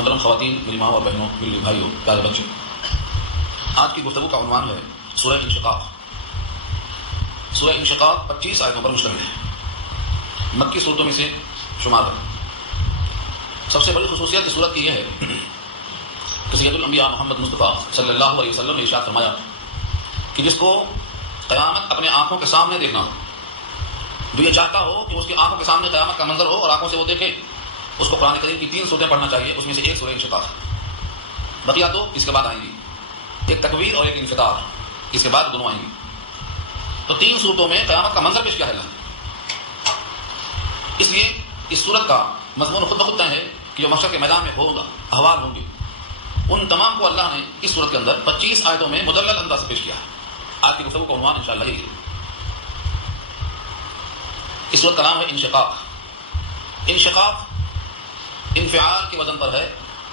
محترم خواتین، میری ماں اور بہنوں، میرے بھائیوں، پیارے بچوں، آج کی گفتگو کا عنوان ہے سورہ انشقاق۔ سورہ انشقاق 25 آیتوں پر مشتمل ہے، مکی صورتوں میں سے شمار ہے۔ سب سے بڑی خصوصیت اس سورت کی یہ ہے کہ سید الانبیاء محمد مصطفیٰ صلی اللہ علیہ وسلم نے ارشاد فرمایا کہ جس کو قیامت اپنے آنکھوں کے سامنے دیکھنا ہو، جو یہ چاہتا ہو کہ اس کی آنکھوں کے سامنے قیامت کا منظر ہو اور آنکھوں سے وہ دیکھے، اس کو قرآن کریم کی 3 سورتیں پڑھنا چاہیے۔ اس میں سے ایک سورہ انشقاق ہے، بقیہ 2 اس کے بعد آئیں گی، ایک تکویر اور ایک انفطار، اس کے بعد دونوں آئیں گی۔ تو 3 سورتوں میں قیامت کا منظر پیش کیا ہے اللہ نے۔ اس لیے اس سورت کا مضمون خود بخود طے ہے کہ جو محشر کے میدان میں ہوگا، احوال ہوں گے، ان تمام کو اللہ نے اس سورت کے اندر 25 آیتوں میں مدلل انداز سے پیش کیا ہے۔ آج کی گفتگو کا عنوان انشاءاللہ یہی ہے۔ اس سورت کا نام ہے انشقاق۔ انشقاق انفعال کے وزن پر ہے،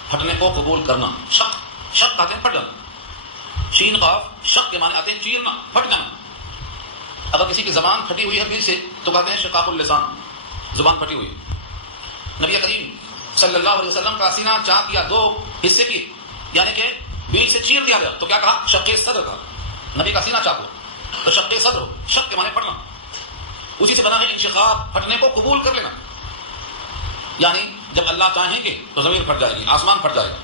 پھٹنے کو قبول کرنا۔ شق کہتے ہیں پھٹ جانا، شین قاف شق کے معنی آتے ہیں چیرنا، پھٹ جانا۔ اگر کسی کی زبان پھٹی ہوئی ہے بیچ سے تو کہتے ہیں شقاق اللسان، زبان پھٹی ہوئی۔ نبی کریم صلی اللہ علیہ وسلم کا سینہ چاک کیا، 2 حصے کی، یعنی کہ بیچ سے چیر دیا گیا، تو کیا کہا؟ شق صدر کہا۔ نبی کا سینہ چاک ہو تو شق صدر ہو، شق کے معنی پھٹنا، اسی سے بنا ہے انشقاق، پھٹنے کو قبول کر لینا۔ یعنی جب اللہ چاہیں گے تو زمین پھٹ جائے گی، آسمان پھٹ جائے گا۔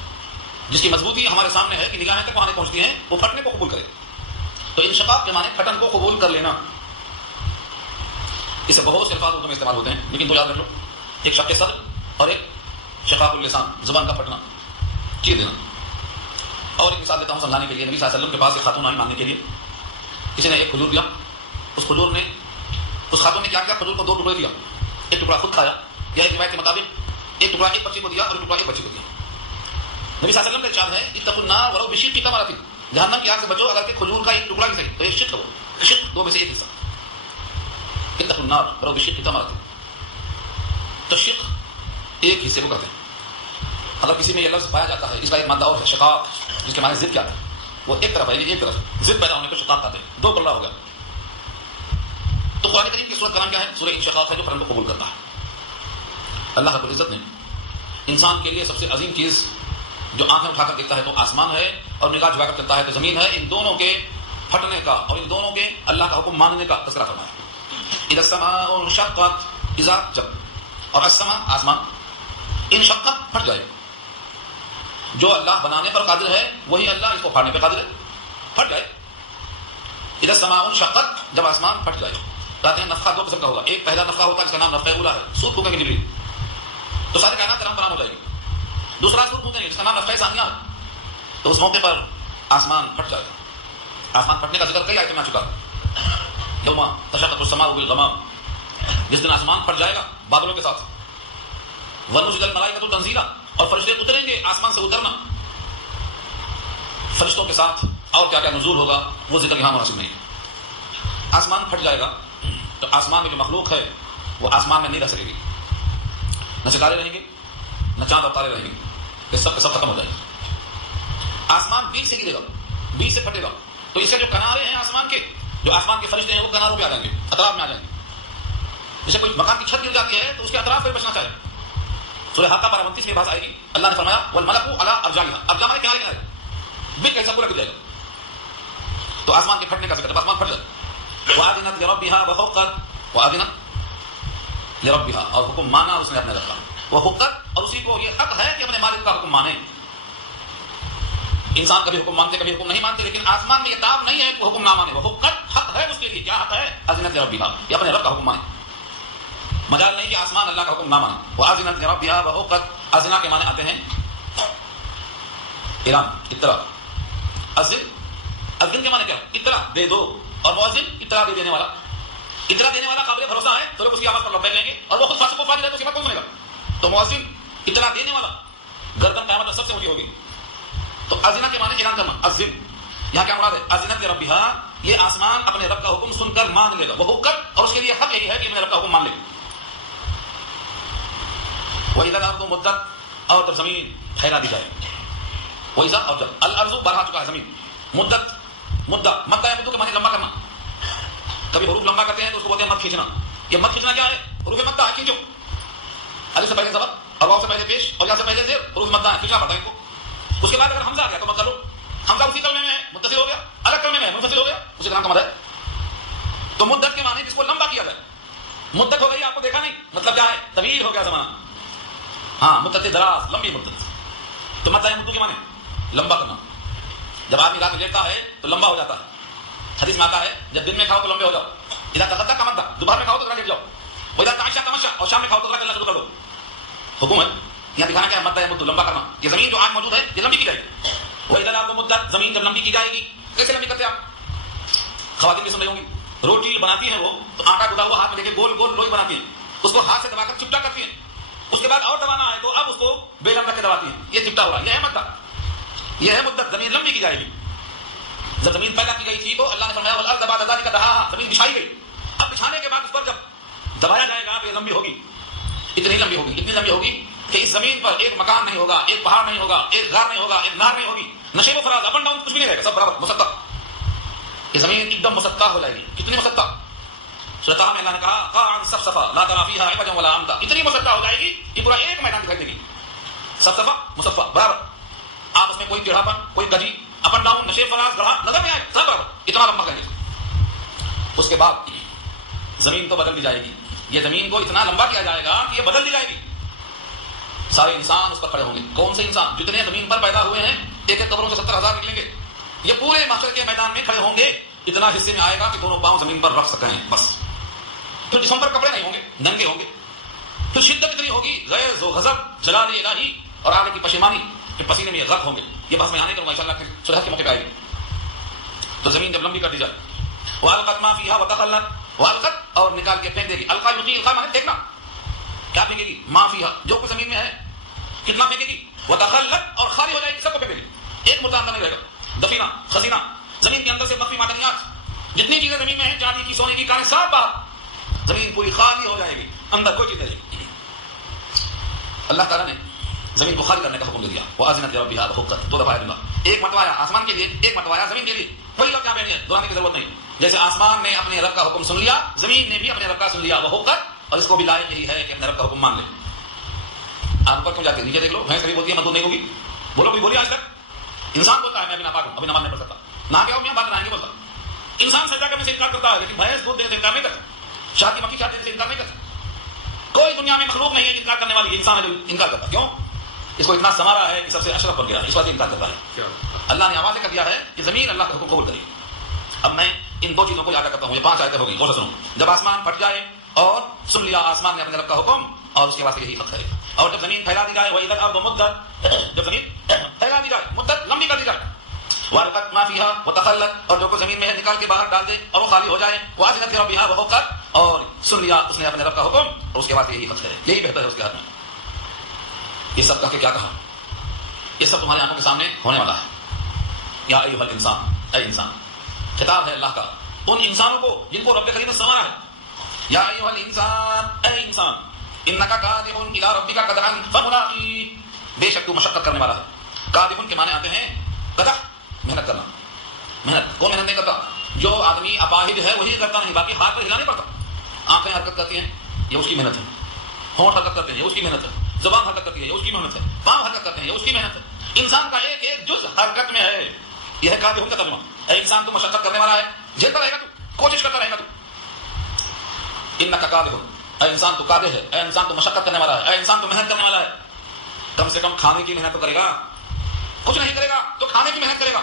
جس کی مضبوطی ہمارے سامنے ہے کہ نگاہیں تک وہاں نہیں پہنچتی ہیں، وہ پھٹنے کو قبول کرے۔ تو انشقاق کے معنی پھٹن کو قبول کر لینا۔ اس سے بہت سے الفاظ اردو میں استعمال ہوتے ہیں، لیکن 2 یاد رکھ لو، ایک شق صدر اور ایک شقاق اللسان، زبان کا پھٹنا، چیر دینا۔ اور ایک مثال دیتا ہوں سمجھانے کے لیے۔ نبی صلی اللہ علیہ وسلم کے پاس ایک خاتون آئی مانگنے کے لیے، کسی نے ایک کھجور دیا، اس کھجور نے، اس خاتون نے کیا کیا؟ کھجور کو 2 ٹکڑے دیا، ایک ٹکڑا خود کھایا، یا ایک روایت کے مطابق ایک ٹکڑا ایک بچی کو دیا اور ایک ٹکڑا ایک بچی کو دیا۔ نبی صلی اللہ علیہ وسلم کا ارشاد ہے اتقوا النار ولو بشق تمرۃ، جہنم کی آگ سے بچو اگر کہ کھجور کا ایک ٹکڑا بھی صحیح تو ایک شق ہو، شق 2 میں سے ایک حصہ۔ اتقوا النار ولو بشق تمرۃ، تو شق ایک حصے کو کہتے ہیں۔ اگر کسی میں یہ لفظ پایا جاتا ہے، اس کا ایک مادہ اور ہے شقاق، جس کے معنی ضد کیا تھا، وہ ایک طرف ہے، ایک طرف ضد پیدا ہونے کو شقاق کہتے ہیں، 2 پلڑا ہو گیا۔ تو قرآن کریم کی سورت کا نام کیا ہے؟ سورہ انشقاق ہے، جو پھٹن کو قبول کرتا ہے۔ اللہ رب العزت نے انسان کے لیے سب سے عظیم چیز جو آنکھیں اٹھا کر دیکھتا ہے تو آسمان ہے، اور نگاہ جھکا کر چلتا ہے تو زمین ہے۔ ان دونوں کے پھٹنے کا اور ان دونوں کے اللہ کا حکم ماننے کا تذکرہ فرمایا۔ اذا السماء انشقت، اذا جب، اور السماء آسمان، انشقت پھٹ جائے۔ جو اللہ بنانے پر قادر ہے وہی اللہ اس کو پھاڑنے پہ قادر ہے، پھٹ جائے۔ اذا السماء انشقت، جب آسمان پھٹ جائے۔ کہتے ہیں نفخہ 2 قسم کا ہوگا، ایک پہلا نفخہ ہوتا ہے جس کا نام نفخہ اولا ہے، سور پھونکیں گے جبریل تو سارے کائنات درہم برہم ہو جائے گی۔ دوسرا سور پھونکیں گے جس کا نام نفخہ ثانیہ ہے، تو اس موقع پر آسمان پھٹ جائے گا۔ آسمان پھٹنے کا ذکر کئی آیتوں میں آ چکا ہے۔ یوم تشقق السماء بالغمام، جس دن آسمان پھٹ جائے گا بادلوں کے ساتھ۔ ونزل الملائکۃ تنزیلا، اور فرشتے اتریں گے آسمان سے اترنا، فرشتوں کے ساتھ۔ اور کیا کیا نزول ہوگا وہ ذکر یہاں مناسب نہیں ہے۔ آسمان پھٹ جائے گا تو آسمان میں جو مخلوق ہے وہ آسمان میں نہیں رہ سکے گی، نہ ستارے رہیں گے نہ چاند اور تارے رہیں گے، یہ سب ختم ہو جائے گا۔ آسمان بیچ سے گرے گا، بیچ سے پھٹے گا، تو اس کے جو کنارے ہیں آسمان کے، جو آسمان کے فرشتے ہیں وہ کناروں پہ آ جائیں گے، اطراف میں آ جائیں گے۔ جیسے کوئی مکان کی چھت گر جاتی ہے تو اس کے اطراف پہ بچنا چاہے۔ سورہ حاقہ پر 29 میں بات آئے گی، اللہ نے فرمایا والملک علی ارجائها، ارجاء مانے کنارے کنارے، بالکل سب کو لگ جائے گا۔ تو آسمان کے پھٹنے کا ذکر، آسمان پھٹ جائے۔ وَأَذِنَتْ لِرَبِّهَا وَحُقَّتْ، وَأَذِنَتْ لِرَبِّهَا، اور حکم مانا اس نے اپنے رب کا، وَحُقَّتْ، اور اسی کو یہ حق ہے کہ اپنے مالک کا حکم مانے۔ انسان کبھی حکم مانتے کبھی حکم نہیں مانتے، لیکن آسمان میں یہ تاب نہیں ہے کہ وہ حکم نہ مانے۔ وَحُقَّتْ، حق ہے اس کے لیے، کیا حق ہے؟ أَذِنَتْ لِرَبِّهَا، یہ اپنے رب کا حکم مانے۔ مجال نہیں کہ آسمان اللہ کا حکم نہ مانے۔ وَأَذِنَتْ لِرَبِّهَا وَحُقَّتْ، أَذِنَا کے معنی آتے ہیں اعلان، اطلاع۔ اذن کے معنی کیا؟ اطلاع دے دو، اور مؤذن اطلاع دے دینے والا۔ اطلاع دینے والا قابل بھروسہ ہے تو لوگ اس کی آواز پر لبیک کہیں گے، اور وہ خود فاسق و فاجر ہے تو اسی پر کون سنے گا؟ تو مؤذن اطلاع دینے والا، گردن قیامت میں سب سے اونچی ہوگی۔ تو اذنا کے معنی اعلان کرنا، اذن، یہاں کیا مراد ہے؟ اذنت لربها، یہ آسمان اپنے رب کا حکم سن کر مان لے گا، وہ حکم، اور اس کے لیے حق یہی ہے کہ اپنے رب کا حکم مان لے۔ وَإِذَا الْأَرْضُ مُدَّتْ، اور جب زمین پھیلا دی جائے۔ وَإِذَا، اور جب، الارض بڑھا چکا ہے زمین، مدت، مدہ، مدہ یا مدو کے معنی لمبا کرنا۔ کبھی حروف لمبا کرتے ہیں تو اس کو بولتے ہیں مد کھینچنا۔ یہ مد کھینچنا کیا ہے؟ حروف مدہ ہے، کھینچو، الف سے پہلے زبر اور واو سے پہلے پیش اور یا سے پہلے زیر حروف مدہ ہے، پوچھنا پڑتا ہے ان کو. اس کے بعد اگر حمزہ آ گیا تو مت کر لو. حمزہ اسی کلمے میں ہے متصل ہو گیا، الگ کلمے میں ہے منفصل ہو گیا، اسی کا نام مد ہے. تو مدت کے معنی جس کو لمبا کیا جائے. مدت ہو گئی آپ کو دیکھا نہیں، مطلب کیا ہے؟ طویل ہو گیا زمانہ. ہاں مدت دراز، لمبی مدت. تو مد ہے مدو کے معنی لمبا کرنا. جب آدمی رات میں لیٹتا ہے تو لمبا ہو جاتا ہے. حدیث میں آتا ہے جب دن میں کھاؤ تو لمبے ہو جاؤ، اذا تغدى کا مدہ، دوپہر میں کھاؤ تو ذرا لیٹ جاؤ، واذا تعشى تمشى، اور شام میں کھاؤ تو ذرا چلنا شروع کر دو. حکم ہے یہاں دکھانا کیا ہے؟ مدہ مدو لمبا کرنا. یہ زمین جو آج موجود ہے یہ لمبی کی جائے گی. واذا الارض مدت، زمین جب لمبی کی جائے گی کیسے لمبی کرتے ہیں آپ؟ خواتین بھی سمجھ ہوں گی، روٹی بناتی ہیں وہ تو آٹا گدا ہوا ہاتھ میں لے کے گول گول لوئی بناتی ہیں، اس کو ہاتھ سے دبا کر چپٹا کرتی ہیں. اس کے بعد اور دبانا ہے تو اب اس کو بیلن رکھ کے دباتی ہیں. یہ چپٹا ہو رہا ہے، یہ ہے مدہ، یہ ہے مدت. زمین لمبی کی جائے گی. جب زمین پیدا کی گئی تھی تو اللہ نے فرمایا والارض بعد ذلك دحاها، زمین بچھائی گئی. اب بچھانے کے بعد اس پر جب دبایا جائے گا تو یہ لمبی ہوگی. اتنی لمبی ہوگی، اتنی لمبی ہوگی کہ اس زمین پر ایک مکان نہیں ہوگا، ایک پہاڑ نہیں ہوگا، ایک غار نہیں ہوگا، ایک نہر نہیں ہوگی، نشیب و فراز، اپ اینڈ ڈاؤن کچھ بھی نہیں رہے گا، سب برابر مسطح. یہ زمین ایک دم مسطح ہو جائے گی. کتنی مسطح؟ سورۃ طٰہٰ میں اللہ نے کہا قاعا صفصفا لا تری فیہا عوجا ولا امتا. اتنی مسطح ہو جائے گی یہ پورا ایک میدان دکھائی دے گی. صفصفا مصفا برابر، آپس میں کوئی ٹیڑھاپن، کوئی کجی، اپ اینڈ ڈاؤن، نشیب فراز، گڑھا نظر نہیں آئے، سب برابر. اتنا لمبا کریں گے. اس کے بعد زمین تو بدل دی جائے گی. یہ زمین کو اتنا لمبا کیا جائے گا کہ یہ بدل دی جائے گی. سارے انسان اس پر کھڑے ہوں گے. کون سے انسان؟ جتنے زمین پر پیدا ہوئے ہیں، ایک ایک قبروں سے 70,000 نکلیں گے. یہ پورے محشر کے میدان میں کھڑے ہوں گے. اتنا حصے میں آئے گا کہ دونوں پاؤں زمین پر رکھ سکیں بس. پھر جسم پر کپڑے نہیں ہوں گے، ننگے ہوں گے. پھر شدت اتنی ہوگی، غیظ و غضب، جلال الہی اور آگے کی پشیمانی کہ پسینے میں یہ غرق ہوں گے. یہ بس میں آنے کروں گا انشاءاللہ کہ صلح کے موقع پہ آئے گی. تو زمین جب لمبی کر دی جائے، وَأَلْقَتْ مَا فِيهَا وَتَخَلَّتْ، وَأَلْقَتْ اور نکال کے پھینک دے گی. القا یلقی، القا مانے پھینکنا. کیا پھینکے گی؟ ما فیہا، جو کچھ زمین میں ہے. کتنا پھینکے گی؟ وَتَخَلَّتْ اور خالی ہو جائے گی، سب کو پھینکے گی. ایک مردہ اندر نہیں رہے گا. دفینہ، خزینہ، زمین کے اندر سے مخفی معدنیات، جتنی چیزیں زمین میں ہیں، چاندی کی، سونے کی، کانیں، سب باہر. زمین پوری خالی ہو جائے گی، اندر کوئی چیز نہیں رہے گی. اللہ تعالیٰ نے زمین کو خالی کرنے کا حکم دے دیا. وَأَذِنَتْ لِرَبِّهَا وَحُقَّتْ، دو دفعہ اللہ. ایک مرتبہ آیا آسمان کے لیے، ایک مرتبہ آیا زمین کے لیے. وہی لفظ یہاں پہ دہرانے کی ضرورت نہیں. جیسے آسمان نے اپنے رب کا حکم سن لیا، زمین نے بھی اپنے رب کا سن لیا. وَحُقَّتْ، اور اس کو بھی لائق یہی ہے کہ اپنے رب کا حکم مان لے. آپ اوپر کیوں جاتے ہیں؟ نیچے دیکھ لو. بھینس کبھی بولتی ہے مدود نہیں ہوگی. بولو کوئی بولی آج تک؟ انسان بولتا ہے میں ابھی ناپاک ہوں، ابھی نماز نہیں پڑھ سکتا. نہ کیا میں بات نہیں بولتا. انسان سجدہ کرنے سے انکار کرتا ہے، لیکن بھینس دودھ دینے سے انکار نہیں کرتا. شادی مکھی شادی سے انکار نہیں کرتا. کوئی دنیا میں مخلوق نہیں ہے انکار کرنے والی. انسان ہے جو انکار کرتا. کیوں؟ اس کو اتنا سنوارا ہے کہ سب سے اشرف بن گیا، اس وجہ سے انکار کرتا ہے. اللہ نے آواز کر دیا ہے کہ زمین اللہ کا حکم قبول کرے. اب میں ان دو چیزوں کو یاد کرتا ہوں. یہ 5 آیتیں ہوگی، غور سے سنو. جب آسمان پھٹ جائے اور سن لیا آسمان نے اپنے رب کا حکم، اور اس کے واسطے یہی حق ہے. اور جب زمین پھیلا دی جائے، وَإِذَا الْأَرْضُ مُدَّتْ، جب زمین پھیلا دی جائے، مدت لمبی کر دی جائے. وَأَلْقَتْ مَا فِيهَا وَتَخَلَّتْ، اور جو کچھ زمین میں ہے نکال کے باہر ڈال دے اور وہ خالی ہو جائے. وَأَذِنَتْ لِرَبِّهَا وَحُقَّتْ، اور سن لیا اس نے اپنے رب کا حکم، اور اس کے بعد یہی حق ہے، یہی بہتر ہے اس کے ہاتھ میں. یہ سب کہہ کے کیا کہا؟ یہ سب تمہاری آنکھوں کے سامنے ہونے والا ہے. یا ایھا الانسان، اے انسان. خطاب ہے اللہ کا ان انسانوں کو جن کو رب کریم نے سنوارا ہے. یا ایھا الانسان، اے انسان، انک کادح الی ربک قدحا فملاقیہ، بے شک تو مشقت کرنے والا ہے. کادح کے معنی آتے ہیں قدح، محنت کرنا. محنت کون محنت نہیں کرتا؟ جو آدمی اپاہج ہے وہی کرتا نہیں، باقی ہاتھ پہ ہلانے پڑتا. آنکھیں حرکت کرتی ہیں، یہ اس کی محنت ہے. ہونٹ حرکت کرتے ہیں، یہ اس کی محنت ہے. زبان حرکت کرتی ہے، یہ اس کی محنت ہے. پاؤں حرکت کرتے ہیں، یہ اس کی محنت ہے. انسان کا ایک ایک جز حرکت میں ہے. یہ ہے کادح کا ترجمہ. اے انسان تو مشقت کرنے والا ہے، جھیلتا رہے گا تو، کوشش کرتا رہے گا تو. انک کادح، اے انسان تو کادح ہے، اے انسان تو مشقت کرنے والا ہے، اے انسان تو محنت کرنے والا ہے. کم سے کم کھانے کی محنت تو کرے گا. کچھ نہیں کرے گا تو کھانے کی محنت کرے گا.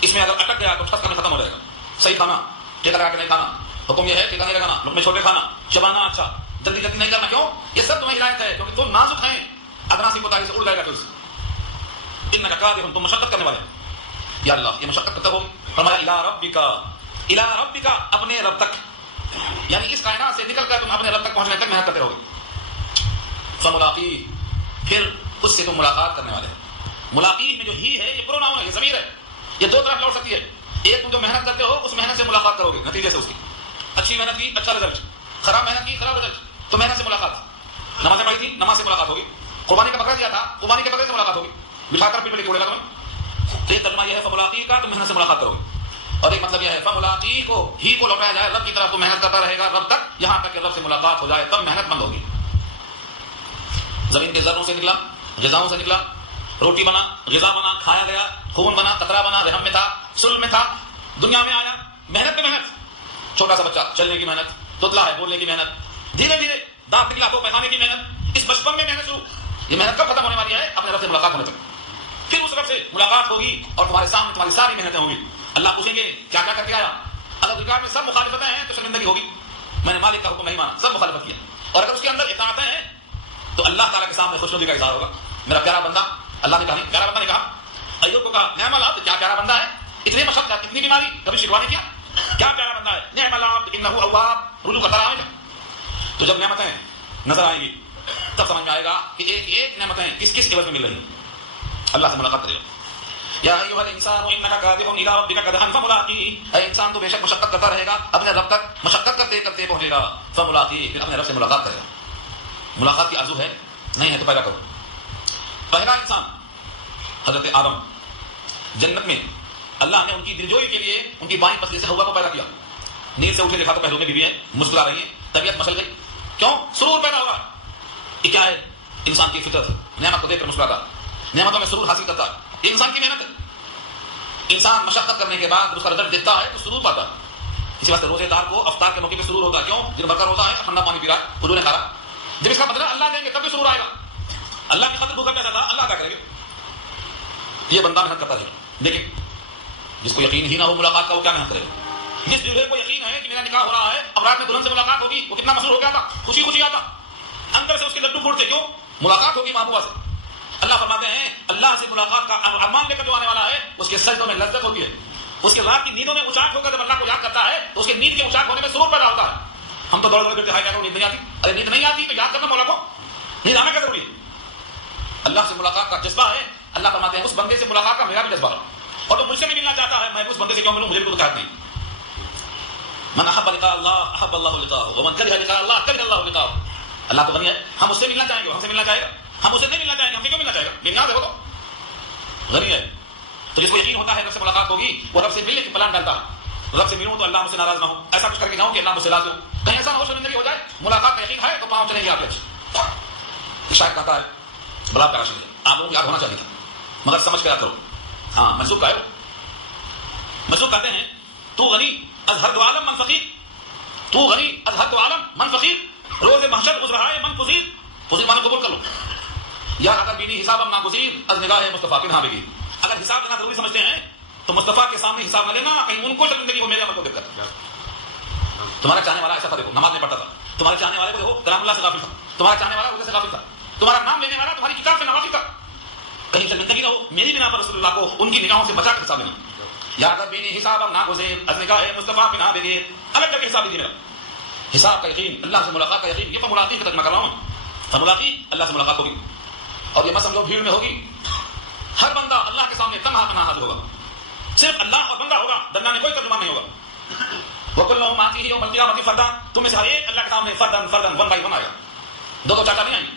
اس میں اگر اٹک گیا تو ٹھس کرنے ختم ہو جائے گا. صحیح کھانا، ٹیکا لگا کے نہیں کھانا. حکم یہ ہے ٹیکا نہیں لگانا، لقمے چھوٹے کھانا، چبانا اچھا، جلدی جلدی نہیں کرنا. کیوں؟ یہ سب تمہیں ہدایت ہے کیونکہ تم نازک ہیں. ادنا سی کوتاہی سے اڑ جائے گا. انک کادح، تم مشقت کرنے والے. یا اللہ یہ مشقت کرتے ہو. فرمایا الی ربک، الی ربک، اپنے رب تک. یعنی اس کائنات سے نکل کر تم اپنے رب تک پہنچنے تک محنت کرتے رہو گے. فملاقیہ، پھر اس سے تم ملاقات کرنے والے. ملاقیہ میں جو ہی ہے یہ پروناؤن ہے، یہ ضمیر ہے. یہ دو طرف لوٹ سکتی ہے. ایک تم جو محنت کرتے ہو اس محنت سے ملاقات کرو گے نتیجے سے. اس کی اچھی محنت کی اچھا رزلٹ، خراب محنت کی خراب رزلٹ. تو محنت سے ملاقات. نمازیں پڑھی تھی، نماز سے ملاقات ہوگی. قربانی کا بکرا دیا تھا، قربانی کے بکرے سے ملاقات ہوگی. بٹھا کر پیٹ پہ اڑے گا تمہیں. ایک ترجمہ یہ ہے فملاقیہ کا، تو محنت سے ملاقات کرو گے. اور ایک مطلب یہ ہے فملاقیہ کو ہی کو لوٹایا جائے رب کی طرف. تو محنت کرتا رہے گا رب تک، یہاں تک کہ رب سے ملاقات ہو جائے، تب محنت بند ہوگی. زمین کے ذروں سے نکلا، غذاؤں سے نکلا، روٹی بنا، غذا بنا، کھایا گیا، خون بنا، قطرہ بنا، رحم میں تھا، سلب میں تھا، دنیا میں آیا، محنت پہ محنت، چھوٹا سا بچہ چلنے کی محنت، تتلا ہے بولنے کی محنت، دھیرے دھیرے دانت نکلا تو پیخانے کی محنت، اس بچپن میں محنت شروع. یہ محنت کب ختم ہونے والی ہے؟ اپنے رب سے ملاقات ہونے تک. پھر اس رب سے ملاقات ہوگی اور تمہارے سامنے تمہاری ساری محنتیں ہوں گی. اللہ پوچھیں گے کیا کیا کر کے آیا. اگر ریکارڈ میں سب مخالفتیں ہیں تو شرمندگی ہوگی، میں نے مالک کا حکم نہیں مانا، سب مخالفت کیا. اور اگر اس کے اندر اطاعتیں ہیں تو اللہ تعالیٰ کے سامنے خوشنودی کا اظہار ہوگا. میرا پیارا بندہ، اللہ نے کہا نہیں، پیارا بندہ نے کہا، ایوب کو کہا نعم العبد، کیا پیارا بندہ ہے، اتنی مشقت، اتنی بیماری، کبھی شکوا نہیں کیا، کیا پیارا بندہ ہے. نعم العبد انہ اواب، رجوع کرتا رہا ہے. تو جب نعمتیں نظر آئیں گی تب سمجھ میں آئے گا کہ ایک ایک نعمتیں کس کس عوض میں مل رہی ہیں. اللہ سے ملاقات کرے گا. یا ایھا الانسان انک کادح الی ربک کدحا فملاقیہ، اے انسان تو بے شک مشقت کرتا رہے گا، اپنے رب تک مشقت کرتے کرتے پہنچے گا. فملاقیہ، پھر اپنے رب سے ملاقات کرے گا. ملاقات کی آرزو ہے؟ نہیں ہے تو پیدا کرو. پہلا انسان حضرت آدم، جنت میں اللہ نے ان کی دلجوئی کے لیے ان کی بائیں پسلی سے حوا کو پیدا کیا. نیند سے اٹھے دیکھا تو پہلو میں بیوی ہیں، مسکرا رہی ہیں، طبیعت مچل گئی. کیوں؟ سرور پیدا ہوا. یہ کیا ہے؟ انسان کی فطرت، نعمت کو دیکھ کر مسکراتا، نعمتوں میں سرور حاصل کرتا ہے. یہ انسان کی محنت ہے. انسان مشقت کرنے کے بعد اس کا رزلٹ دیکھتا ہے تو سرور پاتا ہے. اسی واسطے روزے دار کو افطار کے موقع پہ سرور ہوتا ہے. کیوں؟ دن بھر کا روزہ ہے، ٹھنڈا پانی پی رہا ہے، حضور نے کھا رہا. جب اس کا بدلہ اللہ دیں گے تب بھی سرور آئے گا. اللہ کی خاطر بھوکا پیسہ تھا، اللہ ادا کرے گا. یہ بندہ محنت کرتا ہے. لیکن جس کو یقین ہی نہ ہو ملاقات کا، وہ کیا محنت کرے گا؟ جس دلہے کو یقین ہے کہ میرا نکاح ہو رہا ہے، اب رات میں دلہن سے ملاقات ہوگی، وہ کتنا مسرور ہو گیا تھا، خوشی خوشی آتا، اندر سے اس کے لڈو پھوٹتے. کیوں؟ ملاقات ہوگی محبوبہ سے. اللہ فرماتے ہیں اللہ سے ملاقات کا ارمان لے کر جو آنے والا ہے اس کے سجدوں میں لذت ہوتی ہے. اس کے رات کی نیندوں میں اچاٹ ہو کر جب اللہ کو یاد کرتا ہے تو اس کے نیند کے اچاٹ ہونے میں سرور پیدا ہوتا ہے. ہم تو دوڑ دوڑ کرتے ہیں، کیا نیند نہیں آتی. ارے نیند نہیں آتی تو یاد کرنا مولا کو، نیند آنا کیا ضروری ہے. اللہ سے ملاقات کا جذبہ ہے. اللہ فرماتے ہیں اس بندے سے ملاقات کا میرا بھی جذبہ ہے، اور تو مجھ سے بھی ملنا چاہتا ہے، میں اس بندے سے کیوں ملوں، مجھے بھی کوئی قید نہیں. من احب لقاء اللہ احب اللہ لقاءہ ومن کرہ لقاء اللہ کرہ اللہ لقاءہ. اللہ تو غنی ہے، ہم اس سے ملنا چاہیں گے، ہم سے ملنا چاہے گا. ہم اسے نہیں ملنا چاہیں گے، ہم سے کیوں ملنا چاہے گا؟ بنیاد ہے وہ تو غنی ہے. تو جس کو یقین ہوتا ہے رب سے ملاقات ہوگی وہ رب سے ملنے کی پلان ڈالتا ہے. رب سے ملوں تو اللہ مجھ سے ناراض نہ ہو، ایسا کچھ کر کے جاؤں کہ اللہ مجھ سے راضی ہو. کہیں ایسا نہ ہو شرمندگی ہو جائے. ملاقات کا یقین ہے تو پاؤں چلیں گے آپ کے. شاید کہتا ہے بلا کا راشد ہے، آپ لوگوں کو یاد ہونا چاہیے تھا مگر سمجھ کے یاد کرو. ہاں منسوخ کا ہے، منسوخ کہتے ہیں تو غنی از ہر دو عالم من فقیر، تو غنی از ہر دو عالم من فقیر، روز محشر گزر رہا ہے من فقیر. فضیل معنی قبول کر لو. یا اگر بینی حساب ناگزیر از نگاہ مصطفیٰ کے نہا بگیر. اگر حساب لینا ضروری سمجھتے ہیں تو مصطفیٰ کے سامنے حساب نہ لینا، کہیں ان کو شرمندگی ہو میرے عمل کو دیکھ کر. تمہارا چاہنے والا ایسا تھا، دیکھو نماز نہیں پڑھتا تھا، تمہارے چاہنے والے کو دیکھو کلام اللہ سے غافل تھا، تمہارا چاہنے والا روزے سے غافل تھا، تمہارا نام لینے والا تمہاری کتاب سے ناواقف تھا. کہیں شرمندگی نہ ہو میری بنا پر رسول اللہ کو ان کی نگاہوں سے بچا کر حساب لینا. یا اگر بینی حساب ناگزیر از نگاہ مصطفیٰ کے نہا بگیر. الگ کر کے حساب لیجیے. میرا حساب کا یقین، اللہ سے ملاقات کا یقین، یہ فملاقی کا ترجمہ کر رہا ہوں. فملاقی اللہ سے ملاقات ہوگی، اور یہ مت سمجھو بھیڑ میں ہوگی. ہر بندہ اللہ کے سامنے تنہا تنہا حاضر ہوگا، صرف اللہ اور بندہ ہوگا، درمیان میں کوئی ترجمان نہیں ہوگا. وَكُلُّهُمْ آتِيهِ يَوْمَ الْقِيَامَةِ فَرْدًا. تم میں سے ہر ایک اللہ کے سامنے فردن فردن، ون بائی ون آئے گا. دو چاچا نہیں آئیں گے،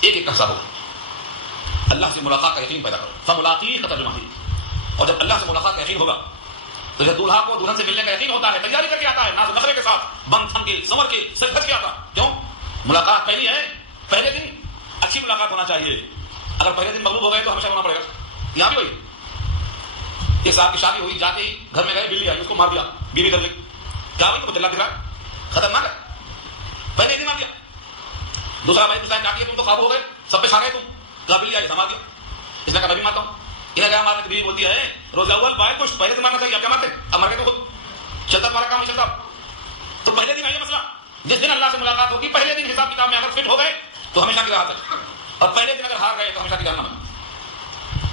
ایک ایک کا حساب ہوگا. اللہ سے ملاقات کا یقین پیدا کرو. فملاقی کا ترجمہ ہے. اور جب اللہ سے ملاقات کا یقین ہوگا تو جب دولہا کو دلہن سے ملنے کا یقین ہوتا ہے، تیاری کر کے آتا ہے، ناز و نخرے کے ساتھ، بند تھن کے، سنور کے، سر بچ کے آتا. کیوں؟ ملاقات پہلی ہے، پہلے دن اچھی ملاقات ہونا چاہیے. اگر پہلے دن مغلوب ہو گئے تو ہمیشہ ہونا پڑے گا. یہاں بھی وہی، ایک صاحب کی شادی ہوئی، جاتے ہی گھر میں گئے، بلی آئی، اس کو مار دیا، بیوی کر لی. کیا ہوئی؟ تو جلا دکھا، خطرناک ہے. پہلے دن مار دیا. دوسرا بھائی دوسرا کاٹیے، تم تو خواب ہو گئے، سب پہ چھا گئے، تم کہا بلی آئی سنبھال دیا. اس نے کہا میں بھی مارتا ہوں. انہیں کیا مارنے کی بیوی بولتی ہے روز اول بھائی کچھ پہلے سے مارنا چاہیے، آپ کیا مارتے؟ اب مر گئے تو خود چلتا تمہارا کام نہیں چلتا. تو پہلے دن آئیے مسئلہ. جس دن اللہ سے ملاقات ہوگی پہلے دن حساب کتاب میں اگر فٹ ہو گئے تو ہمیشہ کی راحت ہے، اور پہلے دن اگر ہار گئے تو ہمیشہ کی جہنم ہے.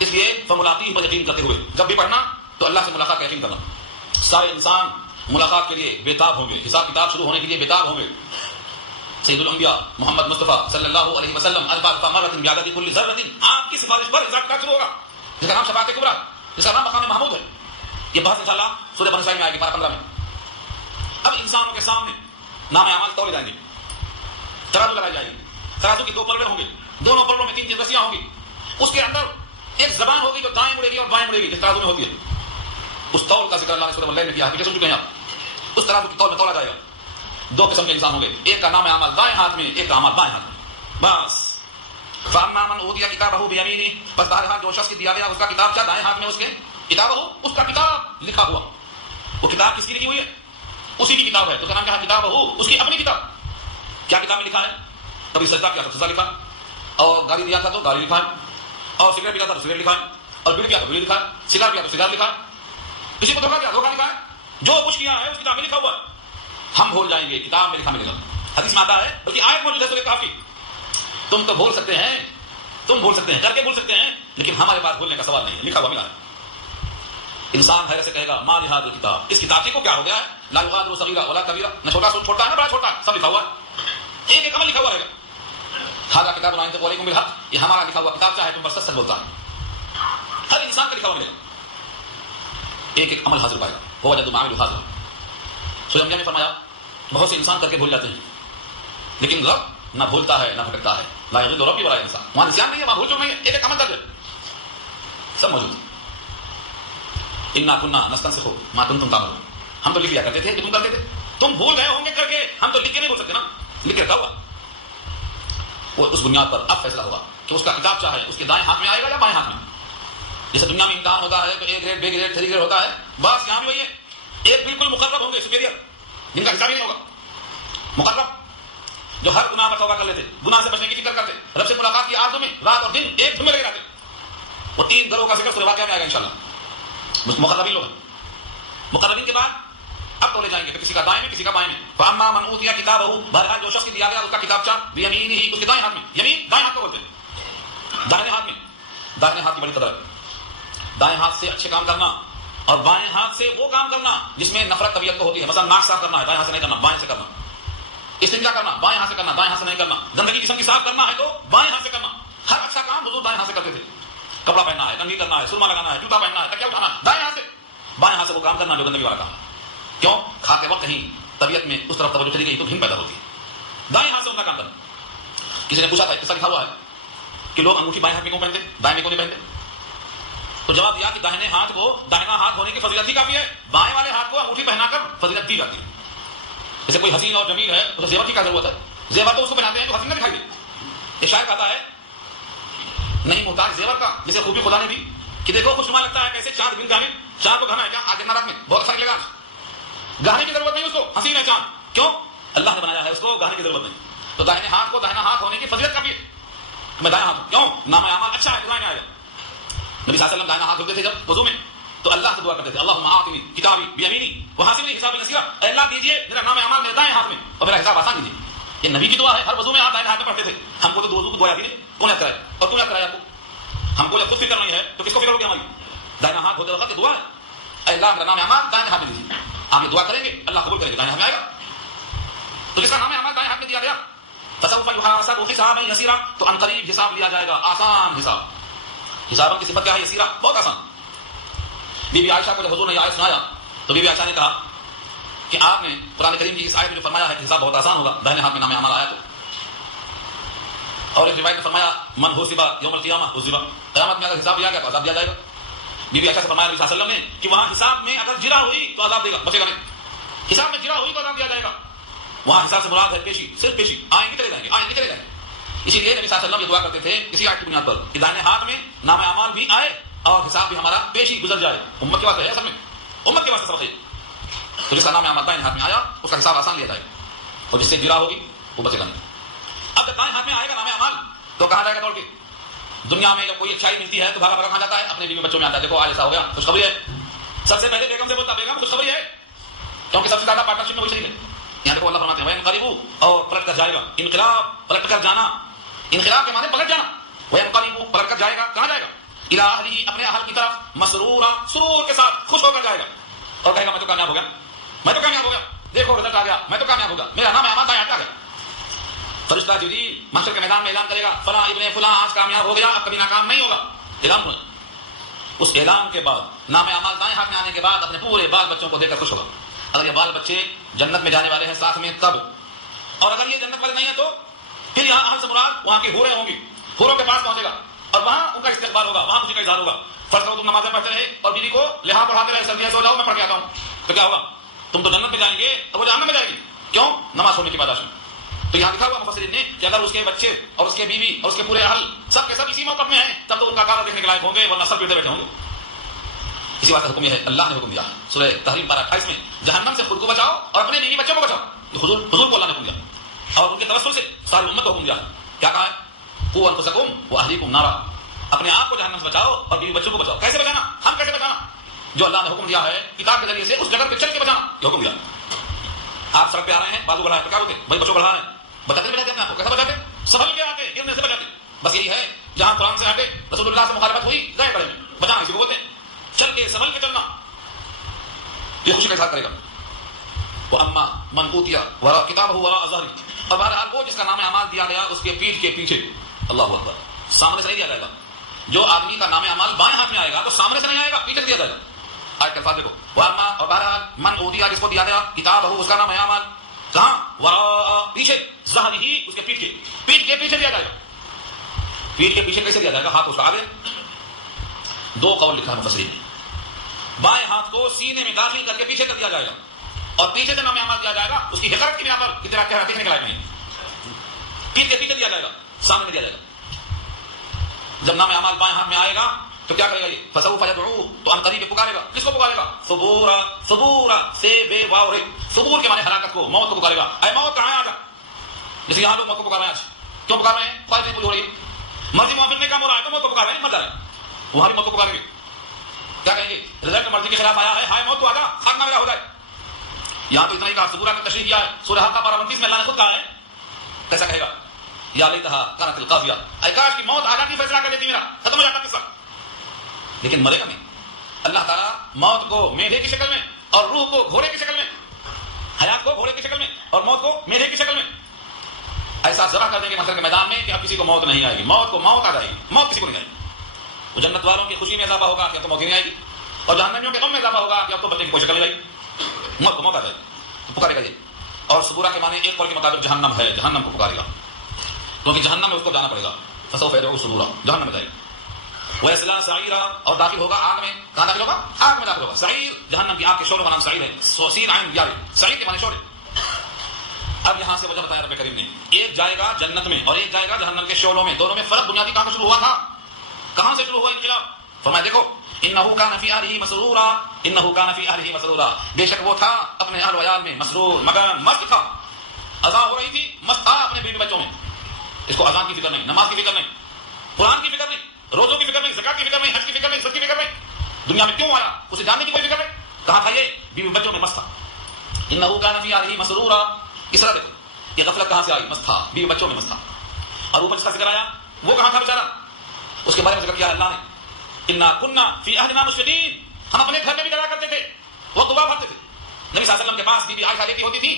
اس لیے فملاقی پر یقین کرتے ہوئے جب بھی پڑھنا تو اللہ سے ملاقات کا یقین کرنا. سارے انسان ملاقات کے لیے بےتاب ہوں گے، حساب کتاب شروع ہونے کے لیے بےتاب ہوں گے. سید الانبیاء محمد مصطفیٰ صلی اللہ علیہ وسلم الفا مرۃ بعدد کل ذرۃ، آپ کی سفارش پر حساب کتاب شروع ہوگا، جس کا نام شفاعت کبریٰ، جس کا نام مقام محمود ہے. یہ بحث انشاءاللہ سورہ بنی اسرائیل میں آئے گی، پارہ 15 میں. اب انسانوں کے سامنے نام اعمال تولے جائیں گے، ترازو لگائی جائے گی. ترازو کی دو پلڑے ہوں گے، دونوں پلڑوں میں 3 رسیاں ہوں گی. اس کے اندر ایک زبان ہوگی جو دائیں مڑے گی اور بائیں مڑے گی، جس ترازو میں ہوتی ہے. اس تول کا ذکر اللہ نے سورہ اللیل میں کیا ہے، سن چکے ہیں آپ. اس ترازو کی تول میں تولا جائے گا. 2 قسم کے انسان ہوں گے، ایک کا نام اعمال دائیں ہاتھ میں، ایک کا اعمال بائیں ہاتھ میں. بس فاما من اوتي کتابہ بیمینہ، بس بہرحال جو شخص دیا گیا اس کا کتاب کیا دائیں ہاتھ میں، اس کے کتابہ، اس کا کتاب لکھا ہوا. وہ کتاب کس کی لکھی ہوئی ہے؟ اسی کی کتاب ہے. تو کہنا کیا کتابہ، اس کی اپنی کتاب. کیا کتاب میں لکھا ہے؟ کبھی سجدہ کیا تو سجدہ لکھا، اور گالی دیا تھا تو گالی لکھا ہے، اور سگریٹ پیا تھا تو سگریٹ لکھا ہے، اور بیڑی پیا تو بیڑی لکھا ہے، سگار پیا تو سگار لکھا ہے، کسی کو دھوکہ دیا دھوکہ لکھا ہے. جو کچھ کیا ہے اس کتاب میں لکھا ہوا ہے. ہم بھول جائیں گے، کتاب میں لکھا ملے گا. حدیث میں آتا ہے، بلکہ آیت موجود ہے سورہ کہف کی. تم تو بھول سکتے ہیں، تم بھول سکتے ہیں، کر کے بھول سکتے ہیں، لیکن ہمارے پاس بھولنے کا سوال نہیں ہے، لکھا ہوا ملا ہے. انسان حیرت سے کہے گا ما لہذا الکتاب، اس کتاب کو کیا ہو گیا ہے؟ لا یغادر صغیرہ ولا کبیرہ، نہ چھوٹا سو چھوٹا ہے نہ بڑا چھوٹا ہے، سب لکھا ہوا ہے. ایک ایک عمل لکھا ہوا رہے گا. ھذا کتاب لا ينطق علیکم بالحق، یہ ہمارا لکھا ہوا کتاب چاہے تم پر سچ بولتا ہے. ہر انسان کا لکھا ہوا ملے گا. ایک ایک عمل حاضر پائے گا. ووجدوا ما عملوا حاضر. سورہ انبیاء میں فرمایا بہت سے انسان کر کے بھول جاتے ہیں، لیکن رب نہ بھولتا ہے نہ بھٹکتا ہے. لا یضل ربی ولا انسان، وہاں نسیان نہیں ہے، وہاں بھول چک نہیں ہے. ایک ایک عمل درج ہے، سب موجود ہے. انا کنا نستنسخ ما کنتم تعملون، ہم تو لکھ لیا کرتے تھے کہ تم کرتے تھے. تم بھول گئے ہوں گے کر کے، ہم تو لکھ کے نہیں بول سکتے نا، لکھ کے رکھا ہوا. وہ اس بنیاد پر اب فیصلہ ہوا کہ اس کا کتاب چاہے اس کے دائیں ہاتھ میں آئے گا یا بائیں ہاتھ میں. جیسے دنیا میں امتحان ہوتا ہے تو A grade B grade 3 grade ہوتا ہے، بس یہاں بھی وہی ہے. ایک بالکل مقرب ہوں گے سپیریئر، جن کا حساب ہی نہیں ہوگا. مقرب جو ہر گناہ پر توبہ کر لیتے، گناہ سے بچنے کی فکر کرتے، رب سے ملاقات کی آرزو میں رات اور دن ایک دھن میں لگے رہتے. وہ 3 گروہ کا ذکر سورہ واقعہ میں آئے گا انشاءاللہ. مقربین لوگ ہیں. مقربین کے بعد اب تولے جائیں گے، کسی کا دائیں میں کسی کا بائیں میں. فاما من اوتی کتابہ، بہرحال جو شخص دیا گیا اس کا کتاب چاہ بیمینہ، اس کے دائیں ہاتھ میں. یمین دائیں ہاتھ کو بولتے ہیں، دائیں ہاتھ میں. دائیں ہاتھ کی بڑی قدر ہے. دائیں ہاتھ سے اچھے کام کرنا اور بائیں ہاتھ سے وہ کام کرنا جس میں نفرت طبیعت کو ہوتی ہے. مثلا ناک صاف کرنا ہے، دائیں ہاتھ سے نہیں کرنا، بائیں سے کرنا. استنجا کرنا بائیں ہاتھ سے کرنا، دائیں ہاتھ سے نہیں کرنا. گندگی جسم کی صاف کرنا ہے تو بائیں ہاتھ سے کرنا. ہر اچھا کام حضور دائیں ہاتھ سے کرتے تھے. کپڑا پہننا ہے، کنگھی کرنا ہے، سرما لگانا ہے، جوتا پہننا ہے، تکیہ اٹھانا ہے، دائیں ہاتھ سے. بائیں ہاتھ سے وہ کام کرنا جو گندگی والا کام ہے. کیوں؟ کھاتے وقت کہیں طبیعت میں اس طرف توجہ چلی گئی تو گھن پیدا ہوتی ہے. دائیں ہاتھ سے ان کا کام کرنا. کسی نے پوچھا تھا، ایسا لکھا ہوا ہے کہ لوگ انگوٹھی بائیں ہاتھ میں کیوں پہنتے، دائیں میں کیوں نہیں پہنتے؟ تو جواب دیا کہ داہنے ہاتھ کو داہنا ہاتھ ہونے کی فضیلت ہی کافی ہے. بائیں والے ہاتھ کو انگوٹھی پہنا کر فضیلت دی جاتی ہے. جیسے کوئی حسین اور جمیل ہے اسے زیور کی کیا ضرورت ہے؟ زیور تو اس کو پہناتے ہیں جو حسین نہ دکھائی دے. ایک شاعر کہتا ہے نہیں محتاج زیور کا جسے خوبی خدا نے دی، کہ دیکھو خوشنما لگتا ہے کیسے چاند بن گانے. چاند کو گھنا ہے کیا آج رات میں بہت اچھا لگا. گہنے کی ضرورت نہیں اس کو، حسین ہے چاند. کیوں؟ اللہ نے بنایا ہے اس کو، گہنے کی ضرورت نہیں. تو داہنے ہاتھ کو داہنا ہاتھ ہونے کی فضیلت کافی ہے. میں دائیں ہاتھ ہوں، کیوں؟ نام اعمال اچھا ہے، دائیں آئے گا. نبی صلی اللہ علیہ وسلم دائیں ہاتھ دھوتے تھے جب وضو میں تو اللہ سے دعا کرتے تھے اللہم آتنی کتابی بیمینی وحاسبنی حسابی یسیرا، اے اللہ دیجیے میرا نام اعمال میرے دائیں ہاتھ میں اور میرا حساب آسان دیجیے. یہ نبی کی دعا ہے، ہر وضو میں آپ دائیں ہاتھ میں پڑھتے تھے. ہم کو تو وضو کی دعا آتی نہیں، کون یاد کرائے؟ اور کون یاد کرائے آپ کو؟ ہم کو جب خود فکر نہیں ہے تو کس کو فکر ہوگی ہماری؟ دائیں ہاتھ ہوتے وقت دعا ہے، اے اللہ میرا نام اعمال دائیں ہاتھ میں دیجیے. آپ یہ دعا کریں گے اللہ قبول کریں گے، دائیں ہاتھ میں آئے گا. تو جس کا نام اعمال دائیں ہاتھ میں دیا گیا فسوف یحاسب حسابا یسیرا، تو ان قریب حساب لیا جائے گا، آسان حساب. حساب کی صفت کیا ہے؟ یسیرا، بہت آسان. بی بی عائشہ کو جب حضور نے یہ آیت سنایا تو بی بی عائشہ نے کہا کہ آپ نے قرآن کریم کی اس آیت میں جو فرمایا ہے کہ حساب بہت آسان ہوگا، داہنے ہاتھ میں نام اعمال آیا تو. اور ایک روایت میں فرمایا من حسب یوم القیامہ حسب، قیامت میں اگر حساب لیا گیا تو عذاب دیا جائے گا. بی بی عائشہ سے فرمایا نبی صلی اللہ علیہ وسلم نے کہ وہاں حساب میں اگر جرا ہوئی تو عذاب دے گا، بچے گا نہیں. حساب میں جرا ہوئی تو عذاب دیا جائے گا. وہاں حساب سے مراد ہے پیشی، صرف پیشی، آئیں گے چلے جائیں گے، آئیں گے چلے جائیں گے. اسی لیے نبی صلی اللہ علیہ وسلم یہ دعا کرتے تھے اسی آیت کی بنیاد پر کہ دائیں ہاتھ میں نام اعمال بھی آئے اور حساب بھی ہمارا پیشی گزر جائے. امت کے واسطے ہے، اصل میں امت کے واسطے سبق ہے. تو جس کا نام اعمال دائیں ہاتھ میں آیا اس کا حساب آسان لیا جائے اور جس سے جرا ہوگی وہ بچے گا نہیں. اب جب دائیں ہاتھ میں آئے گا نام اعمال تو کہا جائے گا دوڑ کے. دنیا میں جب کوئی اچھائی ملتی ہے تو بھاگا بھاگا کہاں جاتا ہے؟ اپنے بیوی بچوں میں آتا ہے، دیکھو آج ایسا ہو گیا، خوشخبری ہے. سب سے پہلے بیگم سے بولتا بیگم خوشخبری ہے، کیونکہ سب سے زیادہ پارٹنرشپ میں وہی شریک ہے. یہاں دیکھو اللہ فرماتے ہیں وَيَنْقَلِبُ، اور پلٹ کر جائے گا. انقلاب پلٹ کر جانا، انقلاب کے معنی پلٹ جانا. وَيَنْقَلِبُ پلٹ کر جائے گا، کہاں جائے گا؟ إِلَىٰ أَهْلِهِ اپنے اہل کی طرف، مسرورا سرور کے ساتھ، خوش ہو کر جائے گا اور کہے گا میں تو کامیاب ہو گیا، میں تو کامیاب ہو گیا، دیکھو رزلٹ آ گیا، میں تو کامیاب ہو گیا، میرا نام اعمال دائیں ہاتھ آ گیا. فرشتہ جبریل محشر کے میدان میں اعلان کرے گا فلاں ابن فلاں آج کامیاب ہو گیا، اب کبھی ناکام نہیں ہوگا. اعلان ہونا. اس اعلان کے بعد نام اعمال دائیں ہاتھ میں آنے کے بعد اپنے پورے بال بچوں کو دیکھ کر خوش ہوگا. اگر یہ بال بچے جنت میں جانے والے ہیں ساتھ میں تب، اور اگر یہ جنت والے نہیں ہیں تو پھر یہاں اہل سے مراد وہاں کی حوریں ہوں گی، حوروں کے پاس پہنچے گا اور وہاں ان کا استقبال ہوگا، وہاں خوشی کا اظہار ہوگا. فرض کرو تم نمازیں پڑھتے رہے اور بیوی کو لحاظ پڑھاتے رہے، سردیاں سو جاؤ میں پڑھ کے آتا ہوں، تو کیا ہوگا؟ تم تو جنت میں جائیں گے اور وہ جہنم میں جائے گی. کیوں؟ نماز چھوڑنے کی باداشت میں. تو یہاں لکھا ہوا مفسرین نے کہ اگر اس کے بچے اور اس کے بیوی اور اس کے پورے اہل سب کے سب اسی موقف میں ہیں تب تو ان کا کاغذ دیکھنے کے لائق ہوں گے، ورنہ سب پیٹے بیٹھے ہوں گے. اسی بات کا حکم یہ ہے، اللہ نے حکم دیا سورہ تحریم پارہ 28 میں جہنم سے خود کو بچاؤ اور اپنے بیوی بچوں کو بچاؤ. حضور کو اللہ نے حکم دیا اور ان کے توسل سے ساری امت کو حکم دیا. کیا کہا ہے؟ قوا انفسکم واہلیکم نارا. اپنے آپ کو جہنم سے بچاؤ اور بیوی بچوں کو بچاؤ. کیسے بچانا؟ ہم کیسے بچانا؟ جو اللہ نے حکم دیا ہے کتاب کے ذریعے سے اس جگہ پہ چل کے بچانا، یہ حکم دیا. آپ سڑک پہ آ رہے ہیں، بازو بڑھائے کیا ہوتے بھائی بچوں بڑھا رہے ہیں، بچاتے نہیں بچاتے اپنے آپ کو؟ کیسا بچاتے؟ سنبھل کے آتے، گرنے سے بچاتے. بس یہی ہے، جہاں قرآن سے ہٹے رسول اللہ سے مخالفت ہوئی گئے بڑے میں بچانا اسی کو بولتے ہیں. چل کے سنبھل کے چلنا، یہ خوشی کے ساتھ کرے گا. وہ اما من اوتیا ورا کتابہ وراء ظہری. اور بہرحال وہ جس کا نام اعمال دیا گیا اس کے پیٹھ کے پیچھے، اللہ اکبر، سامنے سے نہیں دیا جائے گا. جو آدمی کا نام اعمال بائیں ہاتھ میں آئے گا تو سامنے سے نہیں آئے گا، پیچھے سے دیا جائے گا. آیت کے الفاظ دیکھو، واما، اور بہرحال من اوتیا جس کو دیا گیا کتابہ اس کا نام اعمال کہاں؟ وراء پیچھے، ظہری اس کے پیٹھ کے پیچھے دیا جائے گا. پیٹھ کے پیچھے کیسے دیا جائے گا؟ ہاتھ اس کا آگے. دو قول لکھا ہے مفسرین نے. بائیں ہاتھ کو سینے میں داخل کر کے پیچھے کر دیا جائے گا اور پیچھے سے نام اعمال دیا جائے گا. اس کی حقارت کی بنا پر کتنا کیا دیکھنے کے لائق نہیں. پیٹھ کے پیچھے دیا جائے گا، سامنے میں دیا جائے گا. جب نام اعمال بائیں ہاتھ میں آئے گا تو کیا کرے گا؟ یہ فسوف یدعو، تو ان قریب پکارے گا. کس کو پکارے گا؟ ثبورا. ثبورا سے بے واو رے، ثبور کے معنی ہلاکت کو، موت کو پکارے گا. اے موت کہاں ہے آجا؟ جیسے یہاں لوگ موت کو پکار رہے ہیں. آج کیوں پکار رہے ہیں؟ خواہش نہیں پوری ہو رہی ہے، مرضی موافق نہیں کام ہو رہا ہے تو موت کو پکار رہے ہیں، مر جا رہے ہیں. وہاں بھی موت کو پکاریں گے. کیا کہیں گے؟ رزلٹ مرضی کے خلاف آیا ہے، ہائے موت تو آجا، خاتمہ میرا ہو جائے. یہاں تو اتنا ہی کہا، ثبورا کی تشریح کیا ہے سورہ حق پارہ 29 میں اللہ نے خود کہا ہے. کیسا کہے گا؟ یا لیتہا کانت القاضیہ، اے کاش کی موت آ جاتی، فیصلہ کر دیتی، میرا ختم ہو جاتا قصہ. لیکن مرے گا نہیں. اللہ تعالیٰ موت کو میڈھے کی شکل میں اور روح کو گھوڑے کی شکل میں، حیات کو گھوڑے کی شکل میں اور موت کو میڈھے کی شکل میں ایسا ذبح کر دیں گے محشر کے میدان میں کہ اب کسی کو موت نہیں آئے گی. موت کو موت آ جائے گی، موت کسی کو نہیں آئے گی. وہ جنت والوں کی خوشی میں اضافہ ہوگا کہ اب تو موت ہی نہیں آئے گی، اور جہنمیوں کے غم میں اضافہ ہوگا کہ اب تو بچے کی کوئی شکل نہیں آئے گی. موت کو موت آ جائے گی تو پکارے گا یہ. اور ثبورا کے معنی ایک قول کے مطابق جہنم ہے، جہنم کو پکارے گا کیونکہ جہنم میں اس کو جانا پڑے گا. فسوف یدعو ثبورا، جہنم میں جائے گا. وَيَصْلَىٰ سَعِيرًا، اور داخل ہوگا آگ میں. کہاں داخل ہوگا؟ آگ میں داخل ہوگا. سعیر جہنم کی آگ کے شعلوں کا نام سعیر ہے. سین عین یا، سعیر کے معنی شعلے. اب یہاں سے وجہ بتایا رب کریم نے، ایک جائے گا جنت میں اور ایک جائے گا جہنم کے شعلوں میں. دونوں میں فرق بنیادی کہاں سے شروع ہوا تھا؟ کہاں سے شروع ہوا انقلاب؟ فرمایا دیکھو، انه كان في اهله مسرورا، انه كان في اهله مسرورا، بے شک وہ تھا اپنے اہل و عیال میں مسرور، مگر مست تھا. اذان ہو رہی تھی، مست تھا اپنے بیوی بچوں میں. اس کو اذان کی فکر نہیں، نماز کی فکر نہیں، قرآن کی فکر نہیں، روزوں کی فکر نہیں، زکات کی فکر نہیں، حج کی فکر نہیں، عزت کی فکر نہیں. دنیا میں کیوں آیا اسے جاننے کی کوئی فکر نہیں. کہاں تھا یہ؟ بیوی بچوں میں مست تھا. انه كان في اهله مسرورا، اس طرح دیکھو یہ غفلت کہاں سے آئی؟ مست تھا، بیوی بچوں میں مست تھا. اور اوپر جس کا ذکر آیا وہ کہاں تھا بیچارہ؟ اس کے بارے میں ذکر کیا اللہ نے، انا كنا في اهلنا مشفقين، ہم اپنے گھر میں بھی ڈرا کرتے تھے، وہ دعا بھرتے تھے. نبی صلی اللہ علیہ وسلم کے پاس بی بی عائشہ لیٹی ہوتی تھی،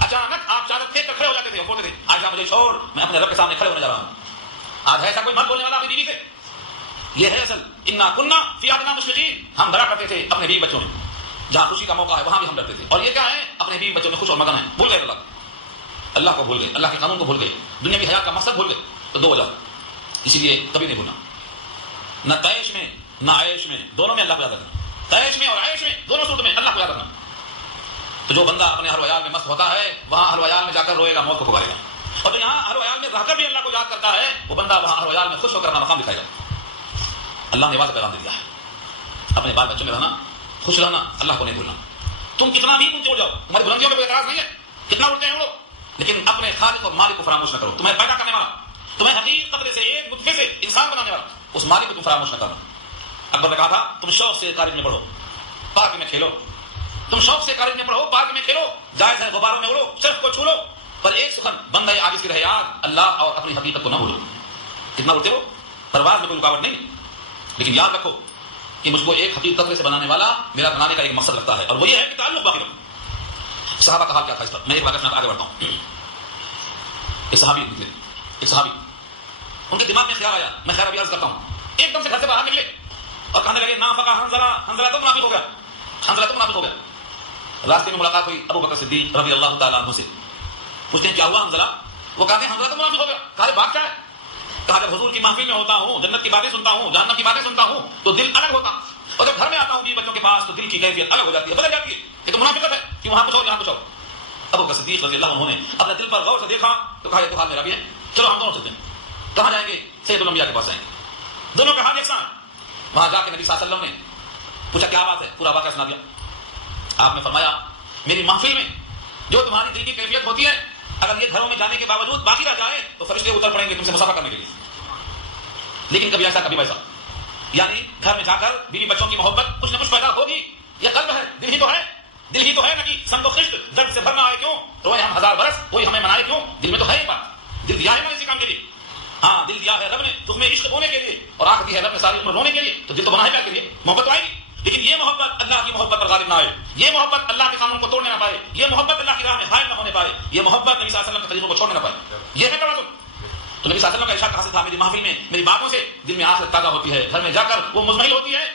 اچانک آپ چادر پھینک کر کھڑے ہو جاتے تھے اور بولتے تھے عائشہ مجھے چھوڑ، میں اپنے رب کے سامنے کھڑے ہونے جا رہا ہوں. آج ایسا کوئی مت بولنے والا اپنی بیوی سے. یہ ہے اصل انا كنا في اهلنا مشفقين، ہم ڈرا کرتے تھے اپنے بیوی بچوں میں. جہاں خوشی کا موقع ہے وہاں بھی ہم ڈرتے تھے. اور یہ کیا ہے؟ اپنے بیوی بچوں میں خوش اور مگن ہیں. بھول گئے اللہ کو بھول گئے، اللہ کے قانون کو بھول گئے، دنیا کی حیات کا مقصد بھول گئے. تو دو وجہ، اسی لیے کبھی نہیں بھولنا، نہ تعیش میں نہ عیش میں، دونوں میں اللہ کو یاد رکھنا. تعیش میں اور عیش میں، دونوں صورت میں اللہ کو یاد رکھنا. تو جو بندہ اپنے اہل و عیال میں مست ہوتا ہے وہاں اہل و عیال میں جا کر روئے گا، موت کو پکارے گا. اور جو یہاں اہل و عیال میں رہ کر بھی اللہ کو یاد کرتا ہے وہ بندہ وہاں اہل و عیال میں خوش ہو کر اپنا مقام دکھائے گا. اللہ نے واضح پیغام دے دیا ہے، اپنے بال بچوں میں رہنا، خوش رہنا، اللہ کو نہیں بھولنا. تم کتنا بھی اونچے اڑ جاؤ، تمہاری بلندیوں میں کوئی اعتراض نہیں ہے، کتنا اڑتے ہیں اڑو، لیکن اپنے خالق اور مالک کو فراموش نہ کرو. تمہیں پیدا کرنے والا، تمہیں حقیقی قطرے سے ایک نطفے سے انسان بنانے والا، اس مالک کو تم فراموش نہ کرنا. اکبر نے کہا تھا تم شوق سے کالج میں پڑھو، پارک میں کھیلو. تم شوق سے کالج میں پڑھو، پارک میں کھیلو، جائز ہے غباروں میں اڑو، صرف کو چھو لو، پر ایک سخن بندہ عاجز کی رہے یاد، اللہ اور اپنی حقیقت کو نہ بھولو. کتنا اڑتے ہو، پرواز میں کوئی رکاوٹ نہیں، لیکن یاد رکھو کہ مجھ کو ایک حقیقی قطرے سے بنانے والا میرا بنانے کا ایک مقصد رکھتا ہے، اور وہ یہ ہے کہ تعلق باقی رکھو. صحابہ کا حال کیا تھا اس پر میں ایک واقعہ سناتا آگے بڑھتا ہوں. ایک صحابی نکلے، ایک صحابی، ان کے دماغ میں خیال آیا، میں خیر ابھی عرض کرتا ہوں. ایک دم سے گھر سے باہر نکلے اور کہنے لگے نافقہ حنظلہ، حنظلہ تو منافق ہو گیا، حنظلہ تو منافق ہو گیا. راستے میں ملاقات ہوئی ابو بکر صدیق رضی اللہ تعالیٰ عنہ سے. پوچھتے ہیں کیا ہوا حنظلہ؟ وہ کہتے ہیں حنظلہ تو منافق ہو گیا. کہا بات کیا ہے؟ کہا جب حضور کی محفل میں ہوتا ہوں، جنت کی باتیں سنتا ہوں، جہنم کی باتیں سنتا ہوں تو دل الگ ہوتا، اور جب گھر میں آتا ہوں بیوی بچوں کے پاس تو دل کی کیفیت الگ ہو جاتی ہے، بدل جاتی ہے. یہ تو منافقت ہے کہ وہاں کچھ اور یہاں کچھ اور. ابو بکر صدیق رضی اللہ عنہ نے اپنے دل پر غور سے دیکھا تو کہا یہ تو حال میرا بھی ہے، چلو ہم دونوں چلتے ہیں۔ کہاں جائیں گے؟ سید الانبیاء کے پاس جائیں گے، دونوں کا حال یکساں۔ وہاں جا کے نبی صلی اللہ علیہ وسلم نے پوچھا کیا بات ہے، پورا واقعہ سنا دیا۔ آپ نے فرمایا میری محفل میں جو تمہاری دل کی کیفیت ہوتی ہے، اگر یہ گھروں میں جانے کے باوجود باقی رہ جائے تو فرشتے اتر پڑیں گے تم سے مسافہ کرنے کے لیے، لیکن کبھی ایسا کبھی ویسا، یعنی گھر میں جا کر بیوی بچوں کی محبت کچھ نہ کچھ پیدا ہوگی۔ یہ قلب ہے، دل ہی تو ہے، دل ہی تو ہے نا کہ سم و خشت درد سے بھرنا آئے کیوں، روئے ہم ہزار برس کوئی ہمیں منائے کیوں، دل میں تو ہے ہی بات، دل دیا ہے نا اسی کام کے لیے۔ ہاں دل دیا ہے رب نے تمہیں عشق ہونے کے لیے، اور آنکھ دی ہے رب نے ساری عمر رونے کے لیے، تو دل تو بنا ہے پیار کے لیے، محبت تو آئے گی، لیکن یہ محبت اللہ کی محبت پر غالب نہ آئے، یہ محبت اللہ کے قانون کو توڑنے نہ پائے، یہ محبت اللہ کی راہ میں حائل نہ ہونے پائے، یہ محبت نبی صلی اللہ علیہ وسلم کے طریقوں کو چھوڑنے نہ پائے، یہ ہے توازن۔ تو نبی صلی اللہ علیہ وسلم کا ارشاد کہاں سے تھا؟ میری محفل میں میری باتوں سے دل میں آخرت تازہ ہوتی ہے، گھر میں جا کر وہ مزمحل ہوتی ہے،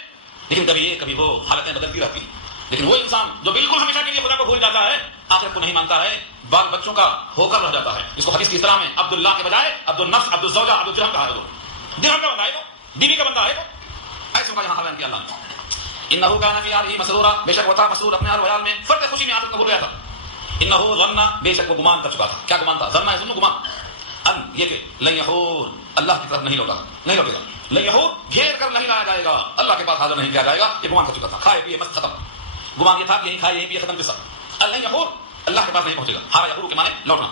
لیکن کبھی یہ کبھی وہ حالتیں بدلتی رہتی ہیں۔ لیکن وہ انسان جو بالکل ہمیشہ کے لیے خدا کو بھول جاتا ہے، آخرت کو نہیں مانتا ہے، بال بچوں کا ہو کر رہ جاتا ہے، اس کو حدیث کی اصطلاح میں عبداللہ کے بجائے عبد النفس، عبد الزوجہ، عبد الدرہم کہا ہے، درہم کا بندہ ہے وہ، بیوی کا بندہ ہے وہ، ایسے کا یہاں بیان کیا اللہ نے۔ انه كان في اهله مسرورا، بے شک وہ تھا مسرور اپنے اہل و عیال میں، فرد خوشی میں آخرت قبول گیا تھا۔ انه ظن، بے شک وہ گمان کر چکا تھا، کیا گمان تھا؟ ظن ہے ظن گمان، ان یہ کہ لن یحور، اللہ کی طرف نہیں لوٹا، نہیں لوٹے گا، لن یحور گھیر کر نہیں لایا جائے گا، اللہ کے پاس حاضر نہیں کیا جائے گا، یہ گمان کر چکا تھا، کھائے پیے مست ختم، گمان یہ تھا کہ یہیں کھائے یہیں پیے ختم قصہ، لن یحور اللہ کے پاس نہیں پہنچے گا، ہارا یحور کے معنی لوٹنا۔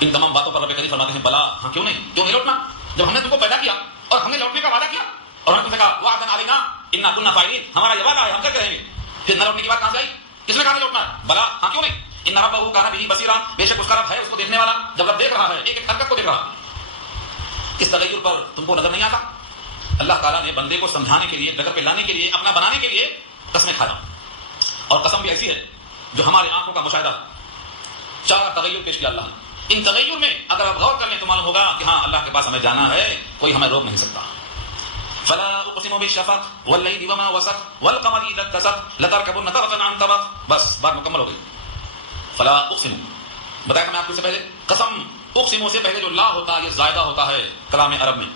ان تمام باتوں پر رب کریم فرماتے ہیں بلا، ہاں کیوں نہیں لوٹنا، جب ہم نے تم کو پیدا کیا اور ہم نے لوٹنے کا وعدہ کیا اور ہم نے تم سے کہا وعدن علینا انا کنا فاعلین، ہمارا یہ وعدہ ہے ہم کرتے رہیں گے، پھر نہ لوٹنے کی بات کہاں سے آئی؟ کس نے کہا نہیں لوٹنا ہے؟ بلا، ہاں کیوں نہیں، ان ربہ کان بہ بصیرا، بے شک اس کا رب ہے اس کو دیکھنے والا، جب رب دیکھ رہا ہے ایک ایک حرکت کو دیکھ رہا ہے، اس تغیر پر تم کو نظر نہیں آتا؟ اللہ تعالیٰ نے بندے کو سمجھانے کے لیے، ڈگر پہ لانے کے لیے، اپنا بنانے کے لیے قسمیں کھایا، اور قسم بھی ایسی ہے جو ہمارے آنکھوں کا مشاہدہ ہے۔ 4 تغیر پیش کیا اللہ نے، ان تغیر میں اگر آپ غور کر لیں تو معلوم ہوگا کہ ہاں اللہ کے پاس ہمیں جانا ہے، کوئی ہمیں روک نہیں سکتا۔ فلا اقسم بالشفق واللیل وما وسق والقمر اذا اتسق لتركبن طبقا عن طبق، بس بات مکمل ہو گئی۔ فلا اقسم، بتایا میں آپ کو سے پہلے قسم، اقسم سے پہلے جو لا ہوتا ہے یہ زائدہ ہوتا ہے کلام عرب میں،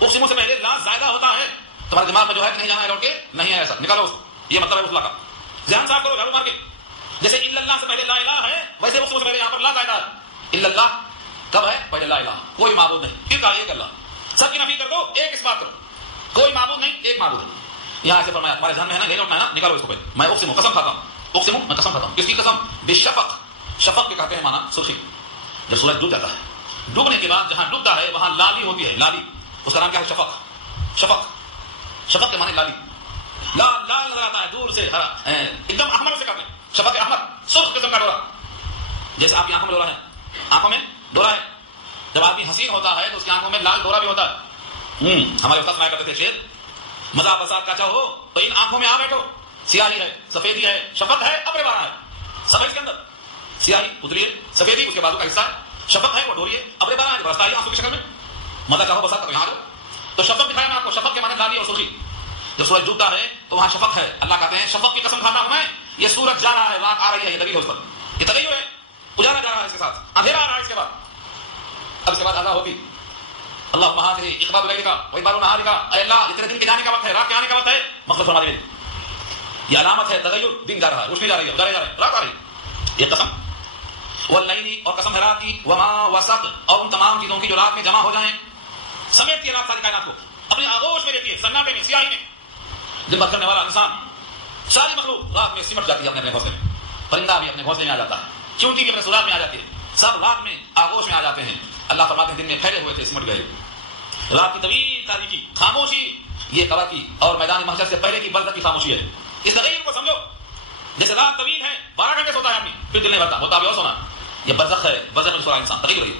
اقسم سے پہلے لا زائدہ ہوتا ہے، تمہارے دماغ میں جو ہے کہ نہیں جانا ہے لوٹ کے، نہیں ہے ایسا، نکالو اس کو، یہ مطلب ہے اس لا کا، ذہن صاف کرو جھاڑو مار کے، جیسے الا اللہ سے پہلے لا الہ ہے، ویسے اقسم سے پہلے یہاں پر لا زائدہ ہے، الا اللہ کب ہے؟ پہلے لا الہ، کوئی معبود نہیں، پھر کہا ایک اللہ، سب کی نفی کر دو، ایک اس بات کرو، کوئی معبود نہیں، ایک معبود ہے۔ یہاں ایسے فرمایا تمہارے ذہن میں ہے نا، نہیں لوٹنا ہے نا، نکالو اس کو پہلے، میں اقسم قسم کھاتا ہوں، اقسم میں قسم کھاتا ہوں، کس کی قسم؟ بالشفق، شفق کے کہتے ہیں مانا سرخی، جب سورج ڈوب جاتا ہے، ڈوبنے کے بعد جہاں ڈوبتا ہے وہاں لالی ہوتی ہے، لالی، اس کا نام کیا ہے؟ شفق، شفق، شفق کے معنی لالی، لال لال نظر آتا ہے دور سے، ہرا ایک دم احمر سے کہتے ہیں، شفق احمر، سرخ قسم کا ڈورا، جیسے آپ کی آنکھوں میں ڈورا ہے، آنکھوں میں ڈورا ہے، جب آدمی حسین ہوتا ہے تو اس کی آنکھوں میں لال ڈورا بھی ہوتا ہے۔ ہمارے استاد سنایا کرتے تھے شعر، مزہ بسات کا چاہو تو ان آنکھوں میں آ بیٹھو، سیاہی ہے، سفیدی ہے، شفق ہے، ابر بارہ ہے، سب ہے اس کے اندر، سیاہی اتری ہے، سفیدی اس کے بازو کا حصہ ہے، شفق ہے وہ ڈوری ہے، ابر بارہ ہے جو برستا ہے آنسو کی شکل میں، مزہ چاہو بسات کا تو یہاں آ جاؤ، تو شفق دکھایا میں آپ کو، شفق کے معنی لالی اور سرخی، جب سورج ڈوبتا ہے تو وہاں شفق ہے، اللہ کہتے ہیں شفق کی قسم کھاتا ہوں میں، یہ سورج جا رہا ہے، رات آ رہی ہے، یہ دلیل ہے اس پر، یہ تغیر ہے، اجالا جا رہا ہے اس کے ساتھ، اندھیرا آ رہا ہے اس کے بعد، اب اس کے بعد آزاد ہوتی اللہم ہذہ اقبال اللیل کا و ادبار النہار کا، اے اللہ یہ تیرے دن کے جانے کا وقت ہے، رات کے آنے کا وقت ہے، مغفرت فرما دے میری، یہ علامت ہے تغیر، دن جا رہا ہے، روشنی جا رہی ہے، ادارے جا رہے ہیں، رات آ رہی ہے، یہ قسم، واللیل اور قسم ہے رات کی، وما وسق اور ان تمام چیزوں کی جو رات میں جمع ہو جائیں، سمیٹتی ہے رات ساری کائنات کو اپنے آغوش میں لیتی ہے، سناٹے میں، سیاہی میں، دن بھر کرنے والا انسان، ساری مخلوق رات میں سمٹ جاتی ہے اپنے گھونسلے میں، پرندہ بھی اپنے گھونسلے میں آ جاتا ہے، چونٹی بھی اپنے سوراخ میں آ جاتی ہے، سب رات میں آغوش میں آ جاتے ہیں، اللہ فرماتے ہیں دن میں پھیلے ہوئے تھے سمٹ گئے، رات کی طویل تاریکی، خاموشی، یہ قبر کی اور میدان محشر سے پہلے کی برزخ کی خاموشی ہے، اس تغیر کو سمجھو، جیسے رات طویل ہے 12 گھنٹے سوتا ہے آدمی پھر دل نہیں بھرتا، ہوتا بھی اور سونا، یہ برزخ ہے، برزخ میں سونا انسان تغیر رہی،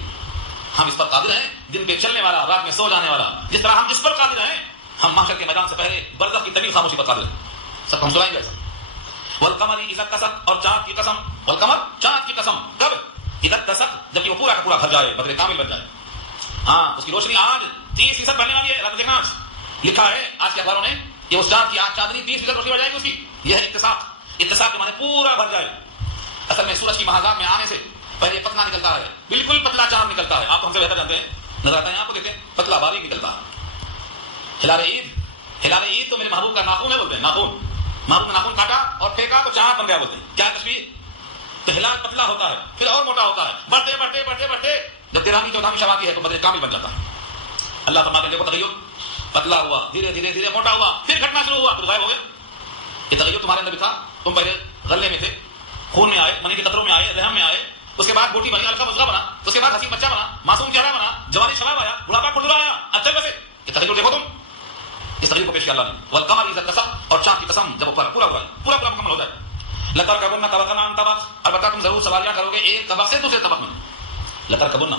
ہم اس پر قادر ہیں، دن پہ چلنے والا، رات میں سو جانے والا، جس طرح ہم اس پر قادر ہیں، ہم محشر کے میدان سے پہلے برزخ کی طویل خاموشی پر قادر ہیں، سب کو ہم سنائیں گے ایسا۔ والقمر اذا اتسق، اور چاند کی قسم، والقمر چاند کی قسم، کب؟ اذا اتسق، جبکہ وہ پورا کا پورا بھر جائے، بدر کامل بن جائے، ہاں اس کی روشنی آج 30% بڑھنے والی ہے، رات دیکھنا لکھا ہے آج کے اخباروں نے کہ اس چاند کی آج چاندنی 30% روشنی بڑھ جائے گی اس کی، یہ ہے اتساق، اتساق کے معنی پورا بھر جائے، اصل میں سورج کی محاذات میں آنے سے پہلے پتلا نکلتا ہے، بالکل پتلا چاند نکلتا ہے، آپ تو ہم سے بہتر جانتے ہیں، نظر آتا ہے آپ کو، دیکھتے ہیں پتلا باریک نکلتا ہے، ہلال عید تو میرے محبوب کا ناخن ہے بولتے ہیں، ناخن، محبوب نے ناخن کاٹا اور پھینکا تو چاند بن گیا بولتے ہیں، کیا تشبیہ، پہلا پتلا ہوتا ہے پھر اور موٹا ہوتا ہے، بڑھتے بڑھتے بڑھتے بڑھتے جب 13ویں 14ویں شب آتی ہے تو بدن کامل بن جاتا ہے۔ اللہ فرماتے ہیں دیکھو تغیر پتلا ہوا، دھیرے دھیرے دھیرے موٹا ہوا، پھر گھٹنا شروع ہوا، پھر غائب ہو گیا۔ یہ تغیر تمہارے اندر بھی تھا، تم پہلے غلے میں تھے، خون میں آئے، منی کے قطروں میں آئے، رحم میں آئے، اس کے بعد بوٹی بنی، القا مضغہ بنا، اس کے بعد حسین بچہ بنا، معصوم چہرہ بنا، جوانی شباب آیا، بڑھاپا کھڑا آیا، اچھا بسے یہ تغیر دیکھو تم۔ اس تغیر کو پیش کیا اللہ نے، والقمر اذا اتسق، اور چاند کی قسم جب وہ پورا ہوا پورا مکمل ہو جائے، لترکبن طبقا عن طبق، البتہ تم ضرور سواریاں کرو گے ایک طبق سے دوسرے طبق میں۔ لترکبن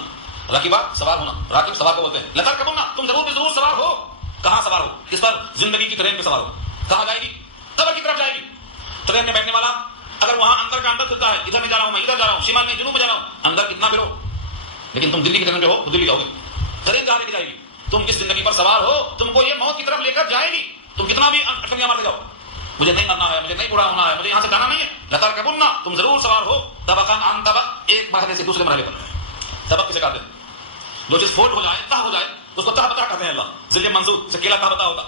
رکیبہ سوار ہونا، راکب سوار کو بولتے ہیں، لترکبن تم ضرور سوار ہو، کہاں سوار ہو؟ اس پر زندگی کی ٹرین پہ سوار ہو، کہاں جائے گی؟ قبر کی طرف جائے گی۔ ٹرین میں بیٹھنے والا اگر وہاں اندر کا اندر چلتا ہے، ادھر میں جا رہا ہوں، میں ادھر جا رہا ہوں، شمال میں جنوب میں جا رہا ہوں، اندر کتنا پھرو، لیکن تم دلی کی ٹرین پہ ہو تو دلی جاؤ گے، ٹرین جہاں لے کے جائے گی، تم جس زندگی پر سوار ہو تم کو یہ موت کی طرف لے کر جائے گی، تم کتنا بھی اٹکیاں مارتے جاؤ، مجھے نہیں مرنا ہے، مجھے نہیں بوڑھا ہونا ہے، مجھے یہاں سے جانا نہیں ہے، لترکبن تم ضرور سوار ہو طبقا عن طبق، ایک مرحلے سے دوسرے مرحلے پر۔ طبق کسے کہتے ہیں؟ جو چیز فولڈ ہو جائے، تہ ہو جائے، اس کو تہ بتا کہتے ہیں اللہ، ذل منصوب سے کیلا تہ بتا ہوتا،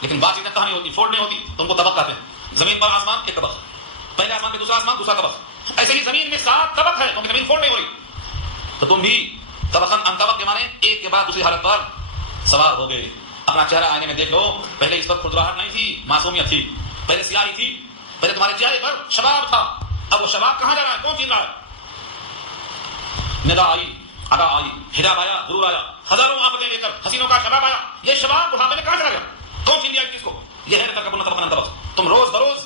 لیکن بات چیزیں تہ نہیں ہوتی، فولڈ نہیں ہوتی، تم کو طبق کہتے ہیں۔ زمین پر آسمان ایک طبق، پہلے آسمان پہ دوسرا آسمان دوسرا طبق، ایسے ہی زمین میں 7 طبق ہے کیونکہ زمین فولڈ نہیں ہو رہی، تو تم بھی طبقاً عن طبق کے معنی ایک کے بعد دوسری حالت پر سوار ہو گئے۔ اپنا چہرہ آئینے میں دیکھ لو، پہلے اس پر کھردراہٹ نہیں تھی، معصومیت تھی، پہلے سیاہی تھی، پہلے تمہارے چہرے پر شباب تھا، اب وہ شباب کہاں جا رہا ہے؟ کون چھین رہا ہے؟ ندا آئی، ادا آئی، حجاب آیا، غرور آیا، ہزاروں آفتیں لے کر حسینوں کا شباب آیا، یہ شباب بڑھاپے میں کہاں چلا گیا؟ کون چھین لیا کس کو؟ یہ ہے لترکبن طبقا عن طبق، تم روز بروز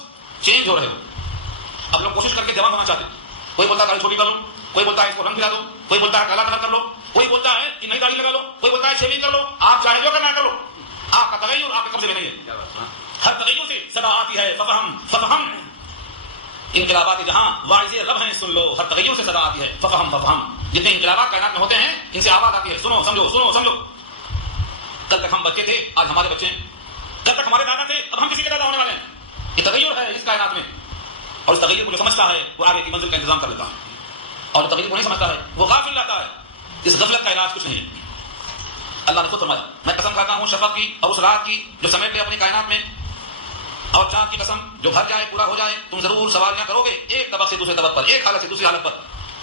چینج ہو رہے ہو۔ اب لوگ کوشش کر کے جوان ہونا چاہتے ہیں، کوئی بولتا ہے داڑھی چھوٹی کر لو، کوئی بولتا ہے اس کو رنگ دلا دو، کوئی بولتا ہے کالا کلر کر لو، کوئی بولتا ہے کہ نئی داڑھی لگا لو، کوئی بولتا ہے شیونگ کر لو، آپ چاہے جو کرنا کرو، آپ کا تغیر آپ کے قبضے میں نہیں ہے۔ ہر تغیر سے صدا آتی ہے ففہم، انقلابات جہاں واعظ رب ہیں سن لو، ہر تغیر سے صدا آتی ہے ففہم، جتنے انقلابات کائنات میں ہوتے ہیں ان سے آواز آتی ہے سنو سمجھو سنو سمجھو۔ کل تک ہم بچے تھے، آج ہمارے بچے ہیں، کل تک ہمارے دادا تھے، اب ہم کسی کے دادا ہونے والے ہیں۔ یہ تغیر ہے اس کائنات میں، اور اس تغیر کو جو سمجھتا ہے وہ آگے کی منزل کا انتظام کر لیتا ہے، اور جو تغیر کو نہیں سمجھتا ہے وہ غافل رہتا ہے۔ اس غفلت کا علاج کچھ نہیں ہے۔ اللہ نے خود فرمایا، میں قسم کھاتا ہوں شفق کی اور اس رات کی جو سمیٹ لے اپنی کائنات میں، اور چاند کی قسم جو بھر جائے پورا ہو جائے، تم ضرور سواریاں کرو گے ایک طبق سے دوسرے طبق پر، ایک حالت سے دوسری حالت پر۔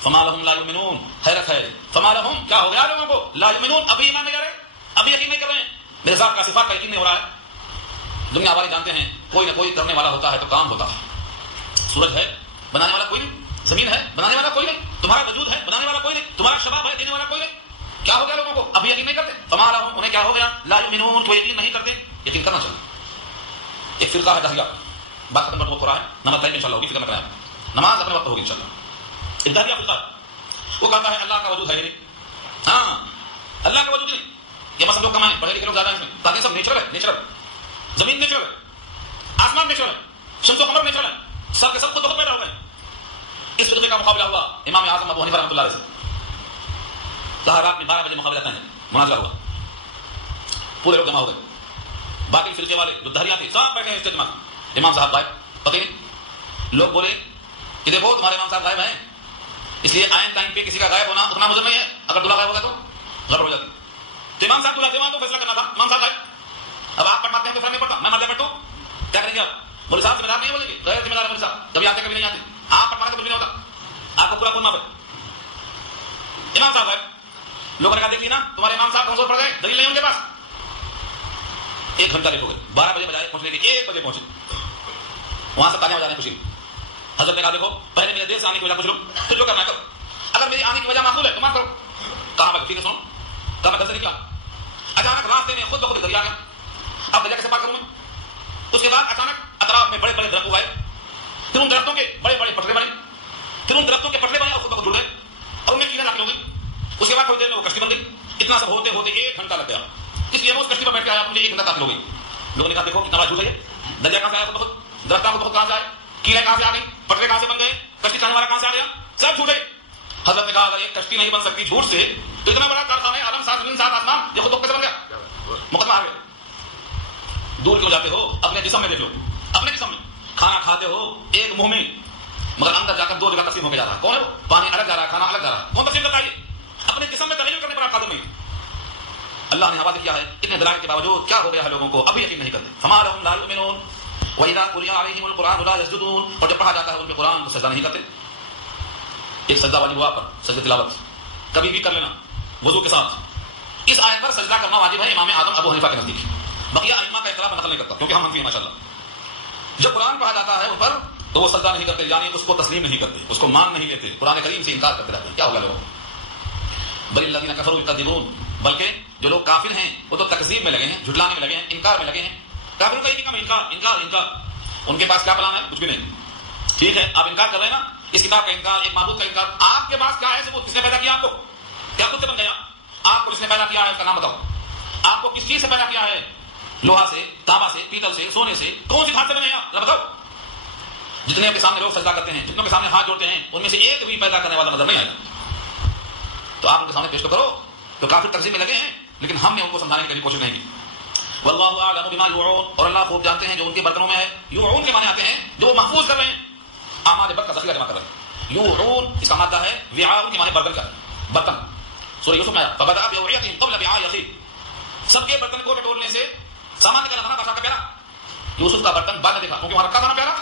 فما لهم لا يؤمنون، حیرت ہے، فما لهم کیا ہو گیا لوگوں کو، لا يؤمنون ابھی ایمان نہیں لا رہے، ابھی یقین نہیں کر رہے ہیں، میرے ذات کا صفات کا یقین نہیں ہو رہا ہے۔ دنیا والے جانتے ہیں کوئی نہ کوئی کرنے والا ہوتا ہے تو کام ہوتا ہے۔ سورج ہے بنانے والا کوئی نہیں، زمین ہے بنانے والا کوئی نہیں، تمہارا وجود ہے بنانے والا کوئی نہیں، تمہارا شباب ہے دینے والا کوئی نہیں، کیا ہو گیا لوگوں کو ابھی یقین نہیں کرتے۔ فما لهم انہیں کیا ہو گیا، لا يؤمنون تو یقین نہیں کرتے، یقین کرنا چاہیے۔ ایک فرقہ ہے دہریہ، بات ختم پر ہو رہا ہے، نماز ٹائم انشاءاللہ ہوگی، فکر نہ کریں آپ، نماز اپنے وقت ہوگی انشاءاللہ۔ ایک دہریہ فرقہ وہ کہتا ہے اللہ کا وجود ہے نہیں، ہاں اللہ کا وجود نہیں، یہ مثلا لوگ کمائیں پڑھے لکھے لوگ زیادہ ہیں اس میں، تاکہ سب نیچرل ہے، نیچرل زمین نیچرل ہے، آسمان نیچرل ہے، شمس و قمر نیچرل ہے، سب کے سب خود بخود پیدا ہو گئے۔ اس فرقے کا مقابلہ ہوا امام اعظم ابو حنیفہ رحمۃ اللہ علیہ سے، کہا رات میں 12 بجے مقابلہ کرنا ہے، مناظرہ ہوا، پورے لوگ جمع ہو گئے، باقی فرقے والے جو دہریہ تھے سب بیٹھے ہیں اسٹیج میں، امام صاحب غائب، پتہ نہیں، لوگ بولے کہ دیکھو تمہارے امام صاحب غائب ہیں، اس لیے آئین ٹائم پہ کسی کا غائب ہونا اتنا مضر نہیں ہے، اگر دلہا غائب ہوگا تو غلط ہو جاتی، تو امام صاحب دلہا تھے وہاں تو فیصلہ کرنا تھا، امام صاحب غائب، اب آپ پڑھاتے ہیں تو فرق نہیں پڑتا، میں مرضی پڑھتا ہوں، کیا کریں گے آپ؟ مولوی صاحب ذمہ دار نہیں بولے گی، غیر ذمہ دار ہے مولوی صاحب، کبھی آتے کبھی نہیں آتے، آپ پڑھانے تو کچھ نہیں ہوتا، آپ کو پورا خون معاف ہے۔ امام صاحب غائب، لوگوں نے کہا دیکھ لی نا تمہارے امام صاحب کمزور پڑ گئے، دلیل نہیں ان کے پاس، 1 گھنٹہ لیٹ ہو گئے، 12 بجے بجائے پہنچنے کے 1 بجے پہنچے، وہاں سے تالیاں بجانے خوشی۔ حضرت نے کہا دیکھو پہلے میرے دیر سے آنے کی وجہ پوچھ لو، پھر جو کرنا ہے کرو، اگر میری آنے کی وجہ معقول ہے تو معاف کرو، کہاں بھائی ٹھیک ہے سنو، کہاں میں گھر سے نکلا، اچانک راستے میں خود بخود دریا آ گیا، اب دریا کیسے پار کروں میں؟ اس کے بعد اچانک اطراف میں بڑے بڑے درخت اگائے، پھر ان درختوں کے بڑے بڑے پٹرے بنے، پھر ان درختوں کے پٹرے بنے اور خود بخود جڑ گئے، اور ان میں کیڑے داخل ہو گئی، اس کے بعد تھوڑی دیر میں وہ کشتی بن گئی، اتنا سب ہوتے ہوتے 1 گھنٹہ لگ گیا، اس لیے وہ اس کشتی پر بیٹھ کے آیا، مجھے 1 گھنٹہ داخل ہو گئی۔ لوگوں نے کہا دیکھو کتنا بڑا جھوٹ ہے یہ، دریا کہاں سے آیا خود بخود، درختہ خود بخود کہاں سے آئے، کیڑے کہاں سے آ گئی، پٹرے کہاں سے بن گئے، کشتی چلانے والا کہاں سے آ گیا، سب جھوٹے۔ حضرت نے کہا اگر ایک کشتی نہیں بن سکتی جھوٹ سے تو اتنا بڑا کارخانہ عالم 7 زمین 7 آسمان یہ خود کیسے بن گیا؟ مقدمہ آ گیا۔ دور کیوں جاتے ہو؟ اپنے جسم میں دیکھ لو، اپنے جسم میں کھانا کھاتے ہو ایک منہ میں، مگر اندر جا کر 2 جگہ تقسیم ہو کے جا رہا ہے، کون ہے وہ؟ پانی الگ جا رہا ہے، کھانا الگ جا رہا ہے، کون تقسیم کرتا ہے؟ اپنے جسم میں تغیر کرنے پر آپ قادر نہیں۔ اللہ نے حوالہ کیا ہے، اتنے دلائل کے باوجود کیا ہو گیا ہے لوگوں کو ابھی یقین نہیں کرتے۔ فما لهم لا يؤمنون واذا قرئ عليهم القران لا يسجدون، اور جب پڑھا جاتا ہے ان کے قرآن تو سجدہ نہیں کرتے۔ ایک سجدہ واجب ہوا پر سجدہ تلاوت کبھی بھی کر لینا وضو کے ساتھ. اس آیت پر سجدہ کرنا واجب ہے امام اعظم ابو حنیفہ کے نزدیک. بقیہ ائمہ کا اختلاف نقل نہیں کرتا کیونکہ ہم حنفی ہیں ماشاءاللہ. جب قرآن پڑھا جاتا ہے اوپر تو وہ سجدہ نہیں کرتے, یعنی اس کو تسلیم نہیں کرتے, اس کو مان نہیں لیتے, قرآن کریم سے انکار کرتے رہتے ہیں. کیا ہوگا لوگوں بل الذین کفروا یکذبون, بلکہ جو لوگ کافر ہیں وہ تو تکذیب میں لگے ہیں, جھٹلانے میں لگے ہیں, انکار میں لگے ہیں. کافروں کا یہ کام انکار انکار انکار. ان کے پاس کیا پلان ہے؟ کچھ بھی نہیں. ٹھیک ہے آپ انکار کر رہے ہیں نا, اس کتاب کا انکار, ایک معبود کا انکار. آپ کے پاس کیا ہے ثبوت؟ کس نے پیدا کیا آپ کو؟ کیا خود سے بن گیا؟ آپ کو کس نے پیدا کیا ہے اس کا نام بتاؤ. آپ کو کس چیز سے پیدا کیا ہے؟ لوہا سے, تانبا سے, پیتل سے, سونے سے, کون سی دھات سے بنے گا ذرا بتاؤ. جتنے کے سامنے لوگ سجدہ کرتے ہیں, جتنوں کے سامنے ہاتھ جوڑتے ہیں, ان میں سے ایک بھی پیدا کرنے والا نظر نہیں آئے گا. تو آپ ان کے سامنے پیش تو کرو. تو کافر تقسیم میں لگے ہیں لیکن ہم نے ان کو سمجھانے کی کوشش نہیں کی. واللہ اعلم بما یوعون, اور اللہ خوب جانتے ہیں جو ان کے برتنوں میں ہے. یوعون کے معنی آتے ہیں جو وہ محفوظ کر رہے ہیں, اعمال بد کا ذخیرہ جمع کر رہے ہیں. یوعون اس کا مادہ ہے وعاء کے معنی برتن کا, برتن. سورہ یوسف میں فبدأ بأوعیتهم قبل وعاء اخیہ, سب کے برتن کو ٹٹولنے سے سامان نکلنا تھا کا پیارا. یوسف کا برتن بعد میں دیکھا کیونکہ وہاں رکھا تھا نا پیارا,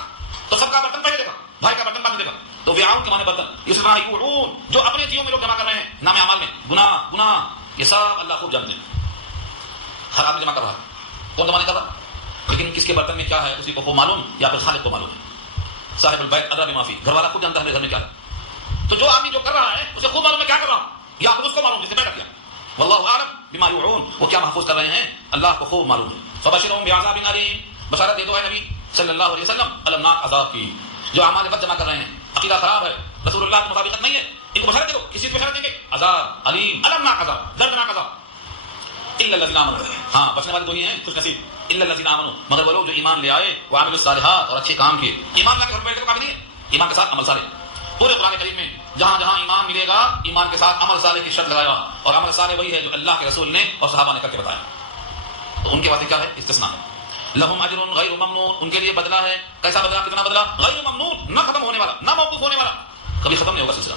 تو سب کا برتن پہلے دیکھا, بھائی کا برتن بعد میں دیکھا. تو وعاء کے معنی برتن. یوسف کا یوعون جو اپنے جیوں میں لوگ جمع کر رہے ہیں نام اعمال میں, گناہ یہ سب اللہ خوب جانتے ہیں. ہر آدمی جمع کر رہا ہے, کون زمانے کر رہا, لیکن کس کے برتن میں کیا ہے اسی کو معلوم یا پھر خالق کو معلوم ہے. صاحب البیت ادرا بما فیہ, گھر والا خود جانتا ہے میرے گھر میں کیا ہے. تو جو آدمی جو کر رہا ہے اسے خوب معلوم ہے کیا کر رہا ہوں, یا پھر اس کو معلوم جس نے پیدا کیا. واللہ اعلم بما یوعون, وہ کیا محفوظ کر رہے ہیں اللہ کو خوب معلوم ہے. فبشرهم بعذاب الیم, بشارت دے دو اے نبی صلی اللہ علیہ وسلم المناک عذاب کی. جو اعمال بد جمع کر رہے ہیں, عقیدہ خراب ہے, رسول اللہ کی مطابقت نہیں ہے, ان کو بشارت دے دو. کس چیز کی بشارت دیں گے؟ عذاب علیم, المناک عذاب, دردناک عذاب. الا الذين امنوا, ہاں بچنے والے دو ہی ہیں خوش نصیب. الا الذين امنوا, مگر وہ لوگ جو ایمان لے آئے, وعملوا الصالحات, اور اچھے کام کیے. ایمان لا کے گھر بیٹھے تو کافی نہیں ہے, ایمان کے ساتھ عمل صالح. پورے قرآن کریم میں جہاں جہاں ایمان ملے گا ایمان کے ساتھ عمل صالح کی شرط لگایا, اور عمل صالح وہی ہے جو اللہ کے رسول نے اور صحابہ نے کر کے بتایا. تو ان کے واسطے کیا ہے؟ استثناء ہے. لہم اجر غیر ممنون, ان کے لیے بدلہ ہے. کیسا بدلہ؟ کتنا بدلہ؟ غیر ممنون, نہ ختم ہونے والا, نہ موقوف ہونے والا, کبھی ختم نہیں ہوگا سلسلہ.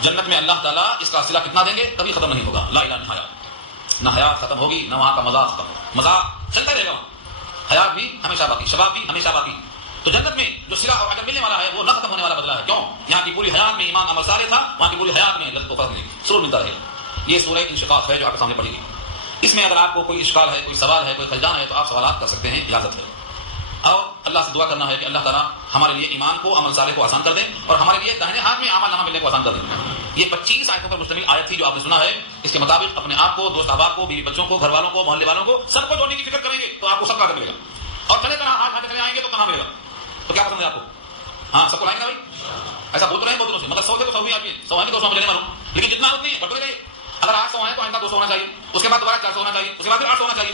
جنت میں اللہ تعالیٰ اس کا صلہ کتنا دیں گے؟ کبھی ختم نہیں ہوگا. لا الہ نہایت, نہ حیات ختم ہوگی نہ وہاں کا مزاق ختم ہوگا. مزاق چلتا رہے گا, حیات بھی ہمیشہ باقی, شباب بھی ہمیشہ باقی. تو جنت میں جو صلہ اور اجر ملنے والا ہے وہ نہ ختم ہونے والا بدلہ ہے. کیوں؟ یہاں کی پوری حیات میں ایمان عمل صالح تھا, وہاں کی پوری حیات میں لذت و فرق نہیں, سرور ملتا رہے. یہ سورہ انشقاق ہے جو آپ کے سامنے پڑھی گئی. اس میں اگر آپ کو کوئی اشکال ہے, کوئی سوال ہے, کوئی خلجان ہے, تو آپ سوالات کر سکتے ہیں, اجازت ہے. اور اللہ سے دعا کرنا ہے کہ اللہ تعالیٰ ہمارے لیے ایمان کو, عمل صالح کو آسان کر دیں, اور ہمارے لیے داہنے ہاتھ میں اعمال نامہ ملنے کو آسان کر دیں. یہ 25 آیتوں پر مشتمل آیت تھی جو آپ نے سنا ہے. اس کے مطابق اپنے آپ کو, دوست احباب کو, بیوی بچوں کو, گھر والوں کو, محلے والوں کو, سب کو جوڑنے کی فکر کریں گے تو آپ کو سب کا ملے گا. اور کھڑے طرح ہاتھ ہاتھ چلے آئیں گے تو کہاں ملے گا؟ تو کیا پسند ہے آپ کو؟ ہاں سب کو لائیں گے بھائی, ایسا بولتے رہے بہت دنوں سے, مطلب 100 تھے تو 100 ہی آدمی, 100 ہیں تو 200 مجھے معلوم, لیکن جتنا اتنی بڑھتے رہیے. اگر 800 ہیں تو آئندہ 200 ہونا چاہیے, اس کے بعد دوبارہ 400 ہونا چاہیے, اس کے بعد پھر 800 ہونا چاہیے.